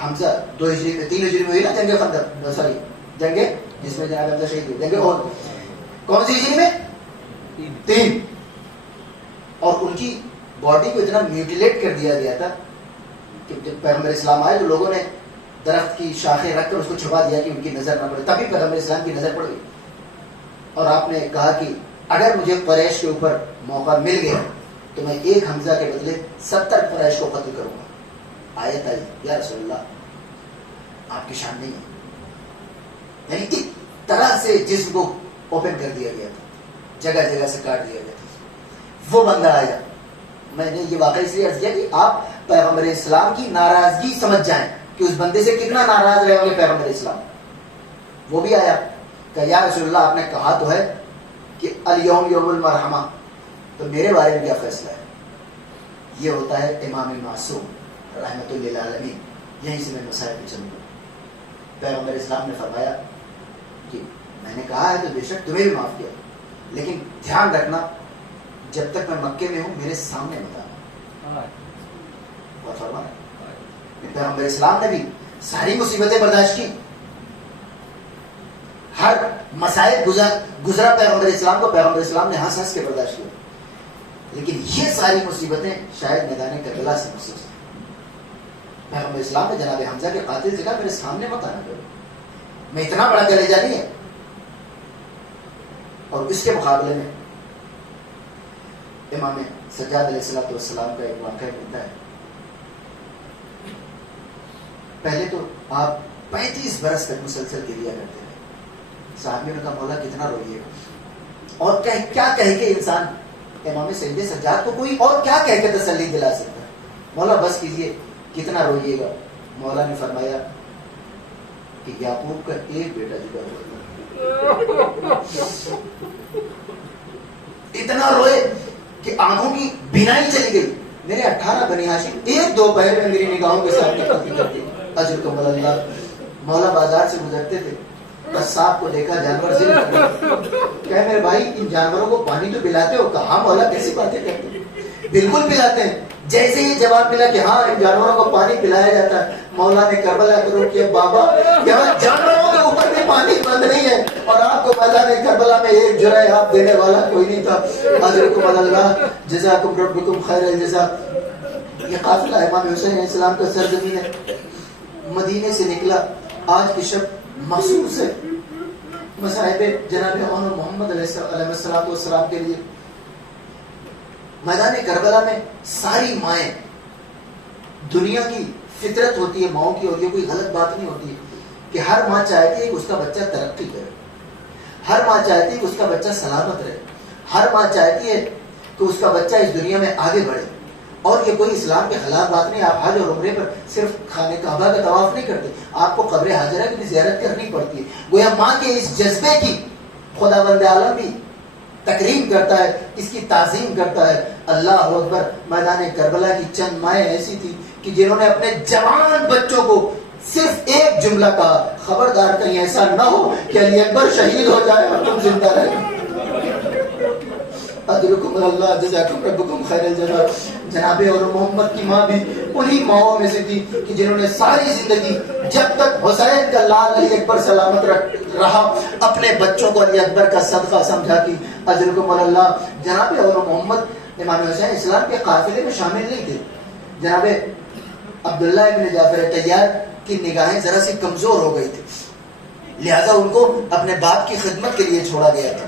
حمزہ 2 ہجری میں 3 ہجری میں ہوئی نا جنگ خندق، سوری جنگ جس میں جناب حمزہ شہید ہوئے، جنگ اور کون سی ہجری میں 3. اور ان کی باڈی کو اتنا میوٹیلیٹ کر دیا گیا تھا کہ جب پیغمبر اسلام آئے تو لوگوں نے درخت کی شاخیں رکھ کر اس کو چھپا دیا کہ ان کی نظر نہ پڑے. تبھی پیغمبر اسلام کی نظر پڑ گئی اور آپ نے کہا کہ اگر مجھے قریش کے اوپر موقع مل گیا تو میں ایک حمزہ کے بدلے 70 قریش کو قتل کروں گا. آیت آئی یا رسول اللہ آپ کی شان نہیں ہے. یعنی اس طرح سے جسم کو اوپن کر دیا گیا تھا، جگہ جگہ سے کاٹ دیا گیا تھا. وہ بندہ آیا. میں نے یہ واقعہ اس لیے عرض کیا کہ آپ پیغمبر اسلام کی ناراضگی سمجھ جائیں کہ اس بندے سے کتنا ناراض رہے ہوں گے پیغمبر اسلام. وہ بھی آیا کہ یا رسول اللہ آپ نے کہا تو ہے کہ الیوم یوم المرحمہ، تو میرے بارے میں کیا فیصلہ ہے؟ یہ ہوتا ہے امام معصوم رحمت للعالمین. یہیں سے میں مسائل پہ چلوں گا. پیغمبر اسلام نے فرمایا کہ میں نے کہا ہے تو بے شک تمہیں بھی معاف کیا، لیکن دھیان رکھنا جب تک میں مکے میں ہوں میرے سامنے مت آنا. اور فرمایا پیغمبر اسلام نے بھی ساری مصیبتیں برداشت کی، ہر مسائل گزرا پیغمبر اسلام کو پیغمبر اسلام نے ہنس ہنس کے برداشت کیا. لیکن یہ ساری مصیبتیں شاید میدان کربلا سے محسوس ہیں. پیغمبر اسلام نے جناب حمزہ کے قاتل سے کہا میرے سامنے مت آنا کرو، میں اتنا بڑا کلیجہ نہیں ہے. اور اس کے مقابلے میں امام سجاد علیہ السلام کا ایک واقعہ ملتا ہے. پہلے تو آپ 35 برس تک مسلسل گریا کرتے تھے. صحابیوں نے کہا مولا کتنا روئیے گا, اور کیا کہہ کے انسان امام سید سجاد کو کوئی اور کیا کہہ کے تسلی دلا سکتا ہے, مولا بس کیجئے کتنا روئیے گا. مولا نے فرمایا کہ یعقوب کا ایک بیٹا جدا ہوا, اتنا روئے کہ آنکھوں کی بینائی چلی گئی. میرے 18 بنی ہاشم ایک دو پہر میں میری نگاہوں کے ساتھ قتل کرتے. اجرکم اللہ. مولا بازار سے گزرتے تھے, قصاب کو دیکھا جانور ذبح کر رہا. کہ میرے بھائی ان جانوروں کو پانی تو پلاتے ہو؟ کہا مولا کیسی باتیں کرتے ہیں, بالکل پلاتے ہیں. جیسے ہی جواب ملا کہ ہاں ان جانوروں کو پانی پلایا جاتا ہے, مولا نے کربلا کرو کہ بابا یہاں جانوروں کے اوپر بھی پانی بند نہیں ہے, اور آپ کو پتا نہیں کربلا میں ایک جرعہ آپ دینے والا کوئی نہیں تھا. اجرکم اللہ, جزاکم ربکم خیر الجزا. یہ قافلہ امام حسین علیہ السلام کا سرزمین ہے, مدینے سے نکلا. آج کی شب مخصوص ہے مصائب جناب محمد علیہ السلام کے لیے. میدان کربلا میں ساری مائیں, دنیا کی فطرت ہوتی ہے ماؤں کی, اور یہ کوئی غلط بات نہیں ہوتی کہ ہر ماں چاہتی ہے کہ اس کا بچہ ترقی کرے, ہر ماں چاہتی ہے کہ اس کا بچہ سلامت رہے, ہر ماں چاہتی ہے کہ اس کا بچہ اس دنیا میں آگے بڑھے. اور یہ کوئی اسلام کے خلاف بات نہیں. آپ حج اور عمرے پر صرف خانہ کعبہ کا طواف نہیں کرتے, آپ کو قبر حاجرہ کی بھی زیارت کرنی پڑتی ہے. گویا ماں کے اس جذبے کی خداوند عالم بھی تکریم کرتا ہے, اس کی تعظیم کرتا ہے. اللہ اکبر. میدان کربلا کی چند مائیں ایسی تھی کہ جنہوں نے اپنے جوان بچوں کو صرف ایک جملہ کہا, خبردار کہیں ایسا نہ ہو کہ علی اکبر شہید ہو جائے اور تم زندہ رہے. اجرکم اللہ, جزاکم ربکم خیر الجزا. جناب اور محمد کی ماں بھی انہی ماؤں میں سے تھی کہ جنہوں نے ساری زندگی جب تک حسین کا لال علی اکبر سلامت رہا اپنے بچوں کو علی اکبر کا صدقہ سمجھا کی. اجرکم اللہ. جناب اور محمد امام حسین اسلام کے قافلے میں شامل نہیں تھے. جناب عبداللہ ابن جعفر طیار کی نگاہیں ذرا سی کمزور ہو گئی تھی, لہذا ان کو اپنے باپ کی خدمت کے لیے چھوڑا گیا تھا,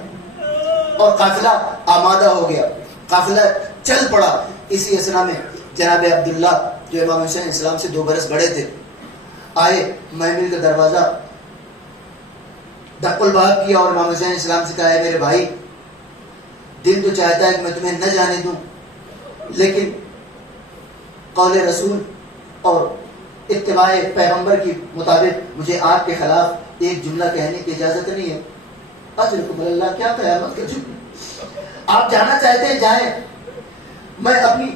اور قافلہ آمادہ ہو گیا, قافلہ چل پڑا. اسی اسنا میں جناب عبداللہ جو امام حسین اسلام سے 2 برس بڑے تھے آئے, محمل کا دروازہ دق الباب کیا اور امام حسین اسلام سے کہا ہے میرے بھائی دل تو چاہتا ہے کہ میں تمہیں نہ جانے دوں, لیکن قول رسول اور اتباع پیغمبر کی مطابق مجھے آپ کے خلاف ایک جملہ کہنے کی اجازت نہیں ہے. اجرکم اللہ. کیا قیامت کا جملہ؟ آپ جانا چاہتے ہیں جائیں, میں اپنی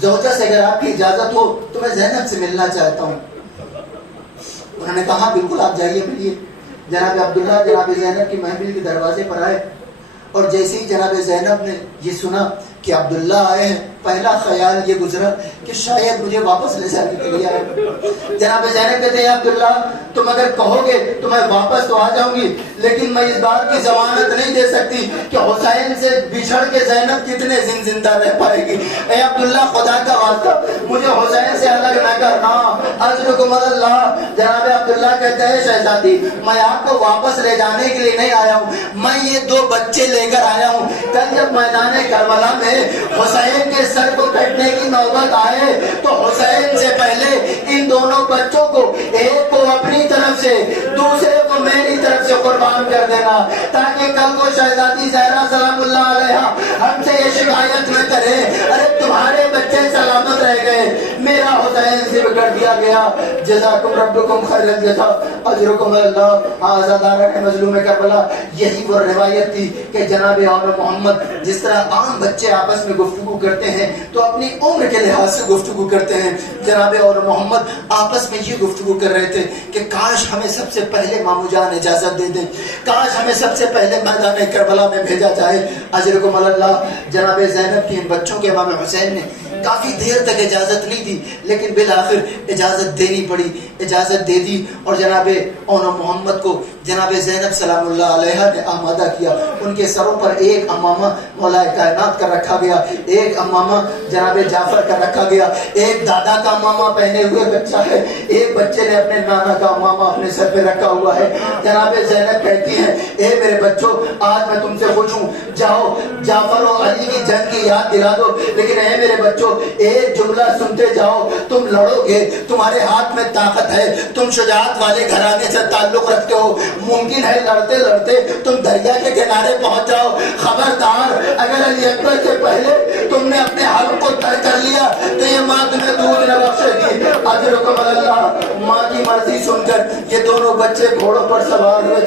زوجہ سے اگر آپ کی اجازت ہو تو میں زینب سے ملنا چاہتا ہوں. انہوں نے کہا بالکل آپ جائیے ملیے. جناب عبداللہ جناب زینب کی محفل کے دروازے پر آئے, اور جیسے ہی جناب زینب نے یہ سنا کہ عبداللہ آئے ہیں, پہلا خیال یہ گزرا کہ شاید مجھے واپس لے جانے کے لیے آئے. جناب زینب کہتے ہیں عبداللہ تم اگر کہو گے تو میں واپس تو آ جاؤں گی, لیکن میں اس بات کی ضمانت نہیں دے سکتی کہ حسین سے بچھڑ کے زینب کتنے دن زندہ رہ پائے گی. اے عبداللہ خدا کا واسطہ مجھے حسین سے الگ نہ کرنا. اجرکم اللہ. جناب عبداللہ کہتے ہیں شہزادی میں آپ کو واپس لے جانے کے لیے نہیں آیا ہوں, میں یہ 2 بچے لے کر آیا ہوں. کل جب میدان کربلا میں حسین کے سر کو کٹنے کی نوبت آئے تو حسین سے پہلے ان دونوں بچوں کو, ایک کو اپنی طرف سے دوسرے کو میری طرف سے قربان کر دینا, تاکہ کل کو شہزادی زہرا سلام اللہ علیہ ہم سے یہ شکایت نہ کرے ارے تمہارے بچے سلامت رہ گئے, میرا حسین ذبح کر دیا گیا. جزاکم ربکم خیر الجزا. اجرکم اللہ. آزاداران مظلوم کربلا. یہی وہ روایت تھی کہ جناب اور محمد جس طرح عام بچے آپس میں گفتگو کرتے ہیں تو اپنی عمر کے لحاظ سے گفتگو کرتے ہیں, جناب اور محمد آپس میں یہ گفتگو کر رہے تھے کہ کاش ہمیں سب سے پہلے مامو جان اجازت دے دیں, کاش ہمیں سب سے پہلے میدان کربلا میں بھیجا جائے. اجرکم اللہ. جناب زینب کے بچوں کے امام حسین نے کافی دیر تک اجازت نہیں دی, لیکن بالآخر اجازت دینی پڑی, اجازت دے دی. اور جناب اور محمد کو جناب زینب سلام اللہ علیہ نے آمادہ کیا. ان کے سروں پر ایک امامہ مولا کائنات کا رکھا گیا, ایک امامہ جناب جعفر کا رکھا گیا, ایک دادا کا امامہ پہنے ہوئے بچہ ہے, ایک بچے نے اپنے نانا کا امامہ اپنے سر پہ رکھا ہوا ہے. جناب زینب کہتی ہیں اے میرے بچوں آج میں تم سے خوش ہوں, جاؤ جعفر و علی کی جنگ کی یاد دلا دو, لیکن اے میرے بچوں ایک جملہ سنتے جاؤ, تم لڑو گے, تمہارے ہاتھ میں طاقت ہے, تم شجاعت والے گھرانے سے تعلق رکھتے ہو, ممکن ہے لڑتے لڑتے تم دریا کے کنارے پہنچ جاؤ, خبردار اگر علی اکبر سے پہلے تم نے اپنے حق کو طے کر لیا تو یہ ماں تمہیں دودھ نہ بخشے گی. اجرکم اللہ. ماں کی مرضی سن کر یہ دونوں بچے گھوڑوں پر سوار ہوئے,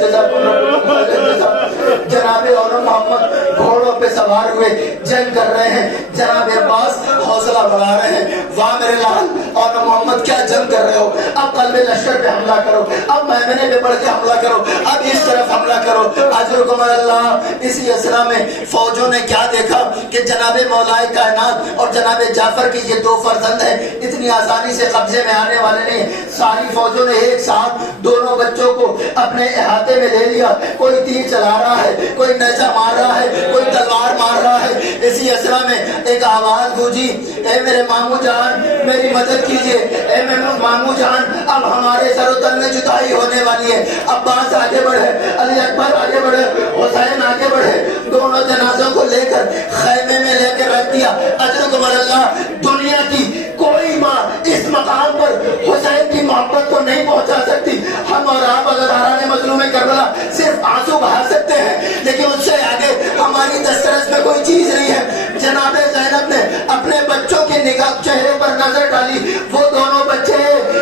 جناب اور محمد گھوڑوں پہ سوار ہوئے جنگ کر رہے ہیں, جناب عباس حوصلہ بڑھا رہے ہیں, واہ میرے لال اور محمد کیا جنگ کر رہے ہو, اب قلب لشکر پہ حملہ کرو, اب میمنے پہ بڑھ کے حملہ کرو, اب اس طرف حملہ کرو. اجرکم اللہ. اسی اسرا میں فوجوں نے کیا دیکھا کہ جناب مولا کائنات اور جناب جعفر کی یہ دو فرزند ہیں, اتنی آسانی سے قبضے میں آنے والے نہیں. ساری فوجوں نے ایک ساتھ دونوں بچوں کو اپنے احاطے میں لے لیا, کوئی تیر چلا رہا ہے, کوئی نیزہ مار رہا ہے, کوئی تلوار مار رہا ہے. اسی اسرا میں ایک آواز گونجی, اے میرے ماموں جان میری مدد کیجیے, اے میرے ماموں جان اب ہمارے سر و تن میں جدائی ہونے والی ہے. عباس آگے بڑھے, علی اکبر آگے بڑھے, حسین آگے بڑھے, دونوں جنازوں کو لے کر خیمے میں لے کے رکھ دیا. اجرکم اللہ. دنیا کی کوئی ماں اس مقام پر حسین کی محبت کو نہیں پہنچا سکتی. ہم اور آپ اگر آران مظلوم کربلا صرف آنسو بہا سکتے ہیں, لیکن اس سے آگے ہماری دسترس میں کوئی چیز نہیں ہے. جناب زینب نے اپنے بچوں کے نگاہ چہرے پر نظر ڈالی, وہ دونوں بچے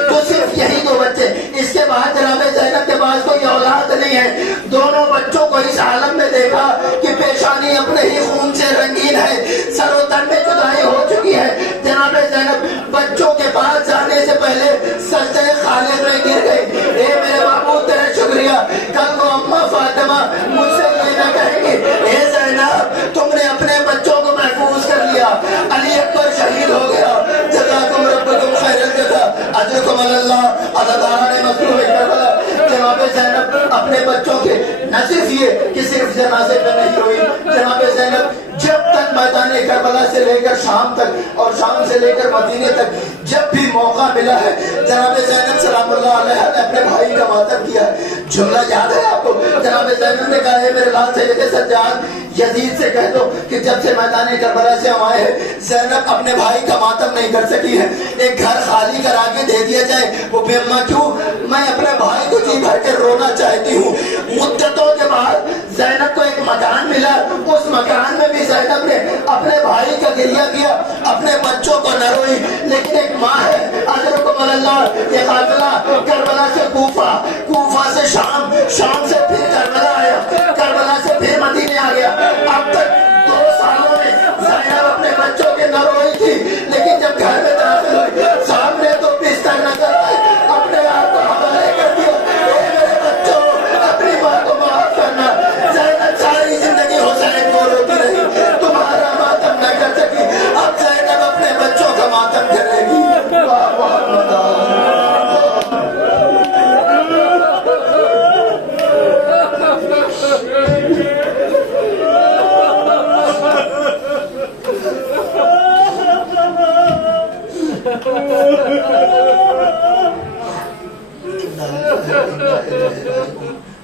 تو صرف یہی دو بچے, اس کے بعد جناب زینب کے پاس کوئی اولاد نہیں ہے. دونوں بچوں کو اس عالم میں دیکھا کہ پیشانی اپنے ہی خون سے رنگین ہے, سر و تن میں جدائی ہو چکی ہے. جناب زینب بچوں کے پاس جانے سے پہلے سجدے خالق میں گر گئے. اے میرے بابو تیرا شکریہ, کل کو اماں فاطمہ مجھ سے یہ نہ کہیں گے اے زینب تم نے اپنے بچوں کو محفوظ کر لیا, علی اکبر شہید ہو گیا. جزاکم ربکم خیر الجزا. اجرکم اللہ. عزاداران مظلوم کربلا. جناب زینب اپنے بچوں کے نہ صرف یہ کہ صرف جنازے پہ نہیں ہوئی, جناب زینب جب تک میدان کربلا سے لے کر شام تک اور شام سے لے کر مدینے تک جب بھی موقع ملا ہے, جناب زینب سلام اللہ علیہ نے اپنے بھائی کا ماتم کیا. جملہ یاد ہے آپ کو, جناب زینب نے کہا ہے میرے لال سید سجاد یزید سے کہہ دو کہ جب سے میدان کربلا سے ہم آئے ہیں زینب اپنے بھائی کا ماتم نہیں کر سکی ہے, ایک گھر خالی کرا کے دے دیا جائے. وہ بے اماں کیوں, میں اپنے بھائی کو جی بھر کے رونا چاہتی ہوں. مدتوں کے بعد زینب کو ایک مکان ملا, اس مکان میں بھی زینب نے اپنے بھائی کا گریہ کیا, اپنے بچوں کو نہ روئی. لیکن ایک ماں ہے, اجرکم اللہ, یہ قافلہ کربلا سے کوفہ, کوفہ سے شام, شام سے پھر کربلا آیا, کربلا سے پھر مدینے آ گیا. اب تک 2 سالوں میں زینب اپنے بچوں کے نہ روئی تھی, لیکن جب گھر میں داخل ہوئی سامنے تو بستر نظر آئے, اپنے آپ کو حوالے کر دیا. اے میرے بچوں اپنی ماں کو معاف کرنا. زینب ساری زندگی حسین کو روتی رہی, تمہارا ماتم نہ کر سکی, اب زینب اپنے بچوں کا ماتم کرے گی. واہ محمد.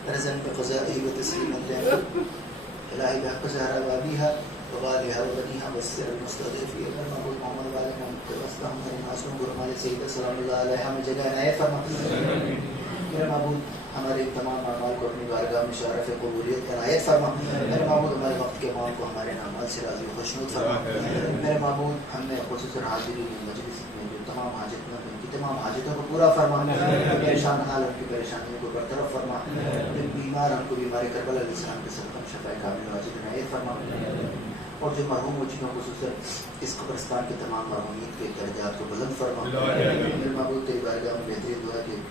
رزن بقضائه وتسليما لأمره إلهي بحق زهرة وأبيها وبالها وبنيها والسر المستضيفين المعبود محمد وعلى محمد وسلم على معصوم برمال سيدة سلام الله عليه ہمیں جگہ عنایت فرما. میرے معبود ہمارے تمام اعمال کو اپنی بارگاہ میں شرف قبولیت کا عنایت فرما. میرے معبود ہمارے وقت کے مال کو ہمارے اعمال سے راضی و خوشنود فرما. میرے معبود ہم نے خصوصاً حاضری مجلس میں جو تمام حاجت میں ان کی تمام حاجتوں کو پورا فرما. پریشان حال ان کی پریشانیوں کو برطرف فرما. بیمار ہم کو بیماری کربلا علیہ السلام کے صدقہ شفاء کامل واجب عنایت فرما. اور جو مرحوم ہو چکے ہیں خصوصاً اس قبرستان کے تمام مرحومیت کے درجات کو بلند فرما. میرے معبود تیری بارگاہ میں بہترین دعا کہ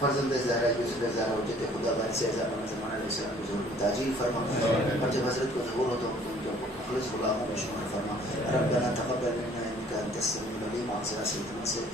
فرزند زہرا یوسف زہرا حجت خدا بار سے زمان زمان علیہ السلام کو ظہور تاجیل فرما. اور جب حضرت کو ظہور ہوتا ہو تو ان کے مخلص غلاموں میں شمار فرما. ربنا تقبل منا انک انت السمیع العلیم. سے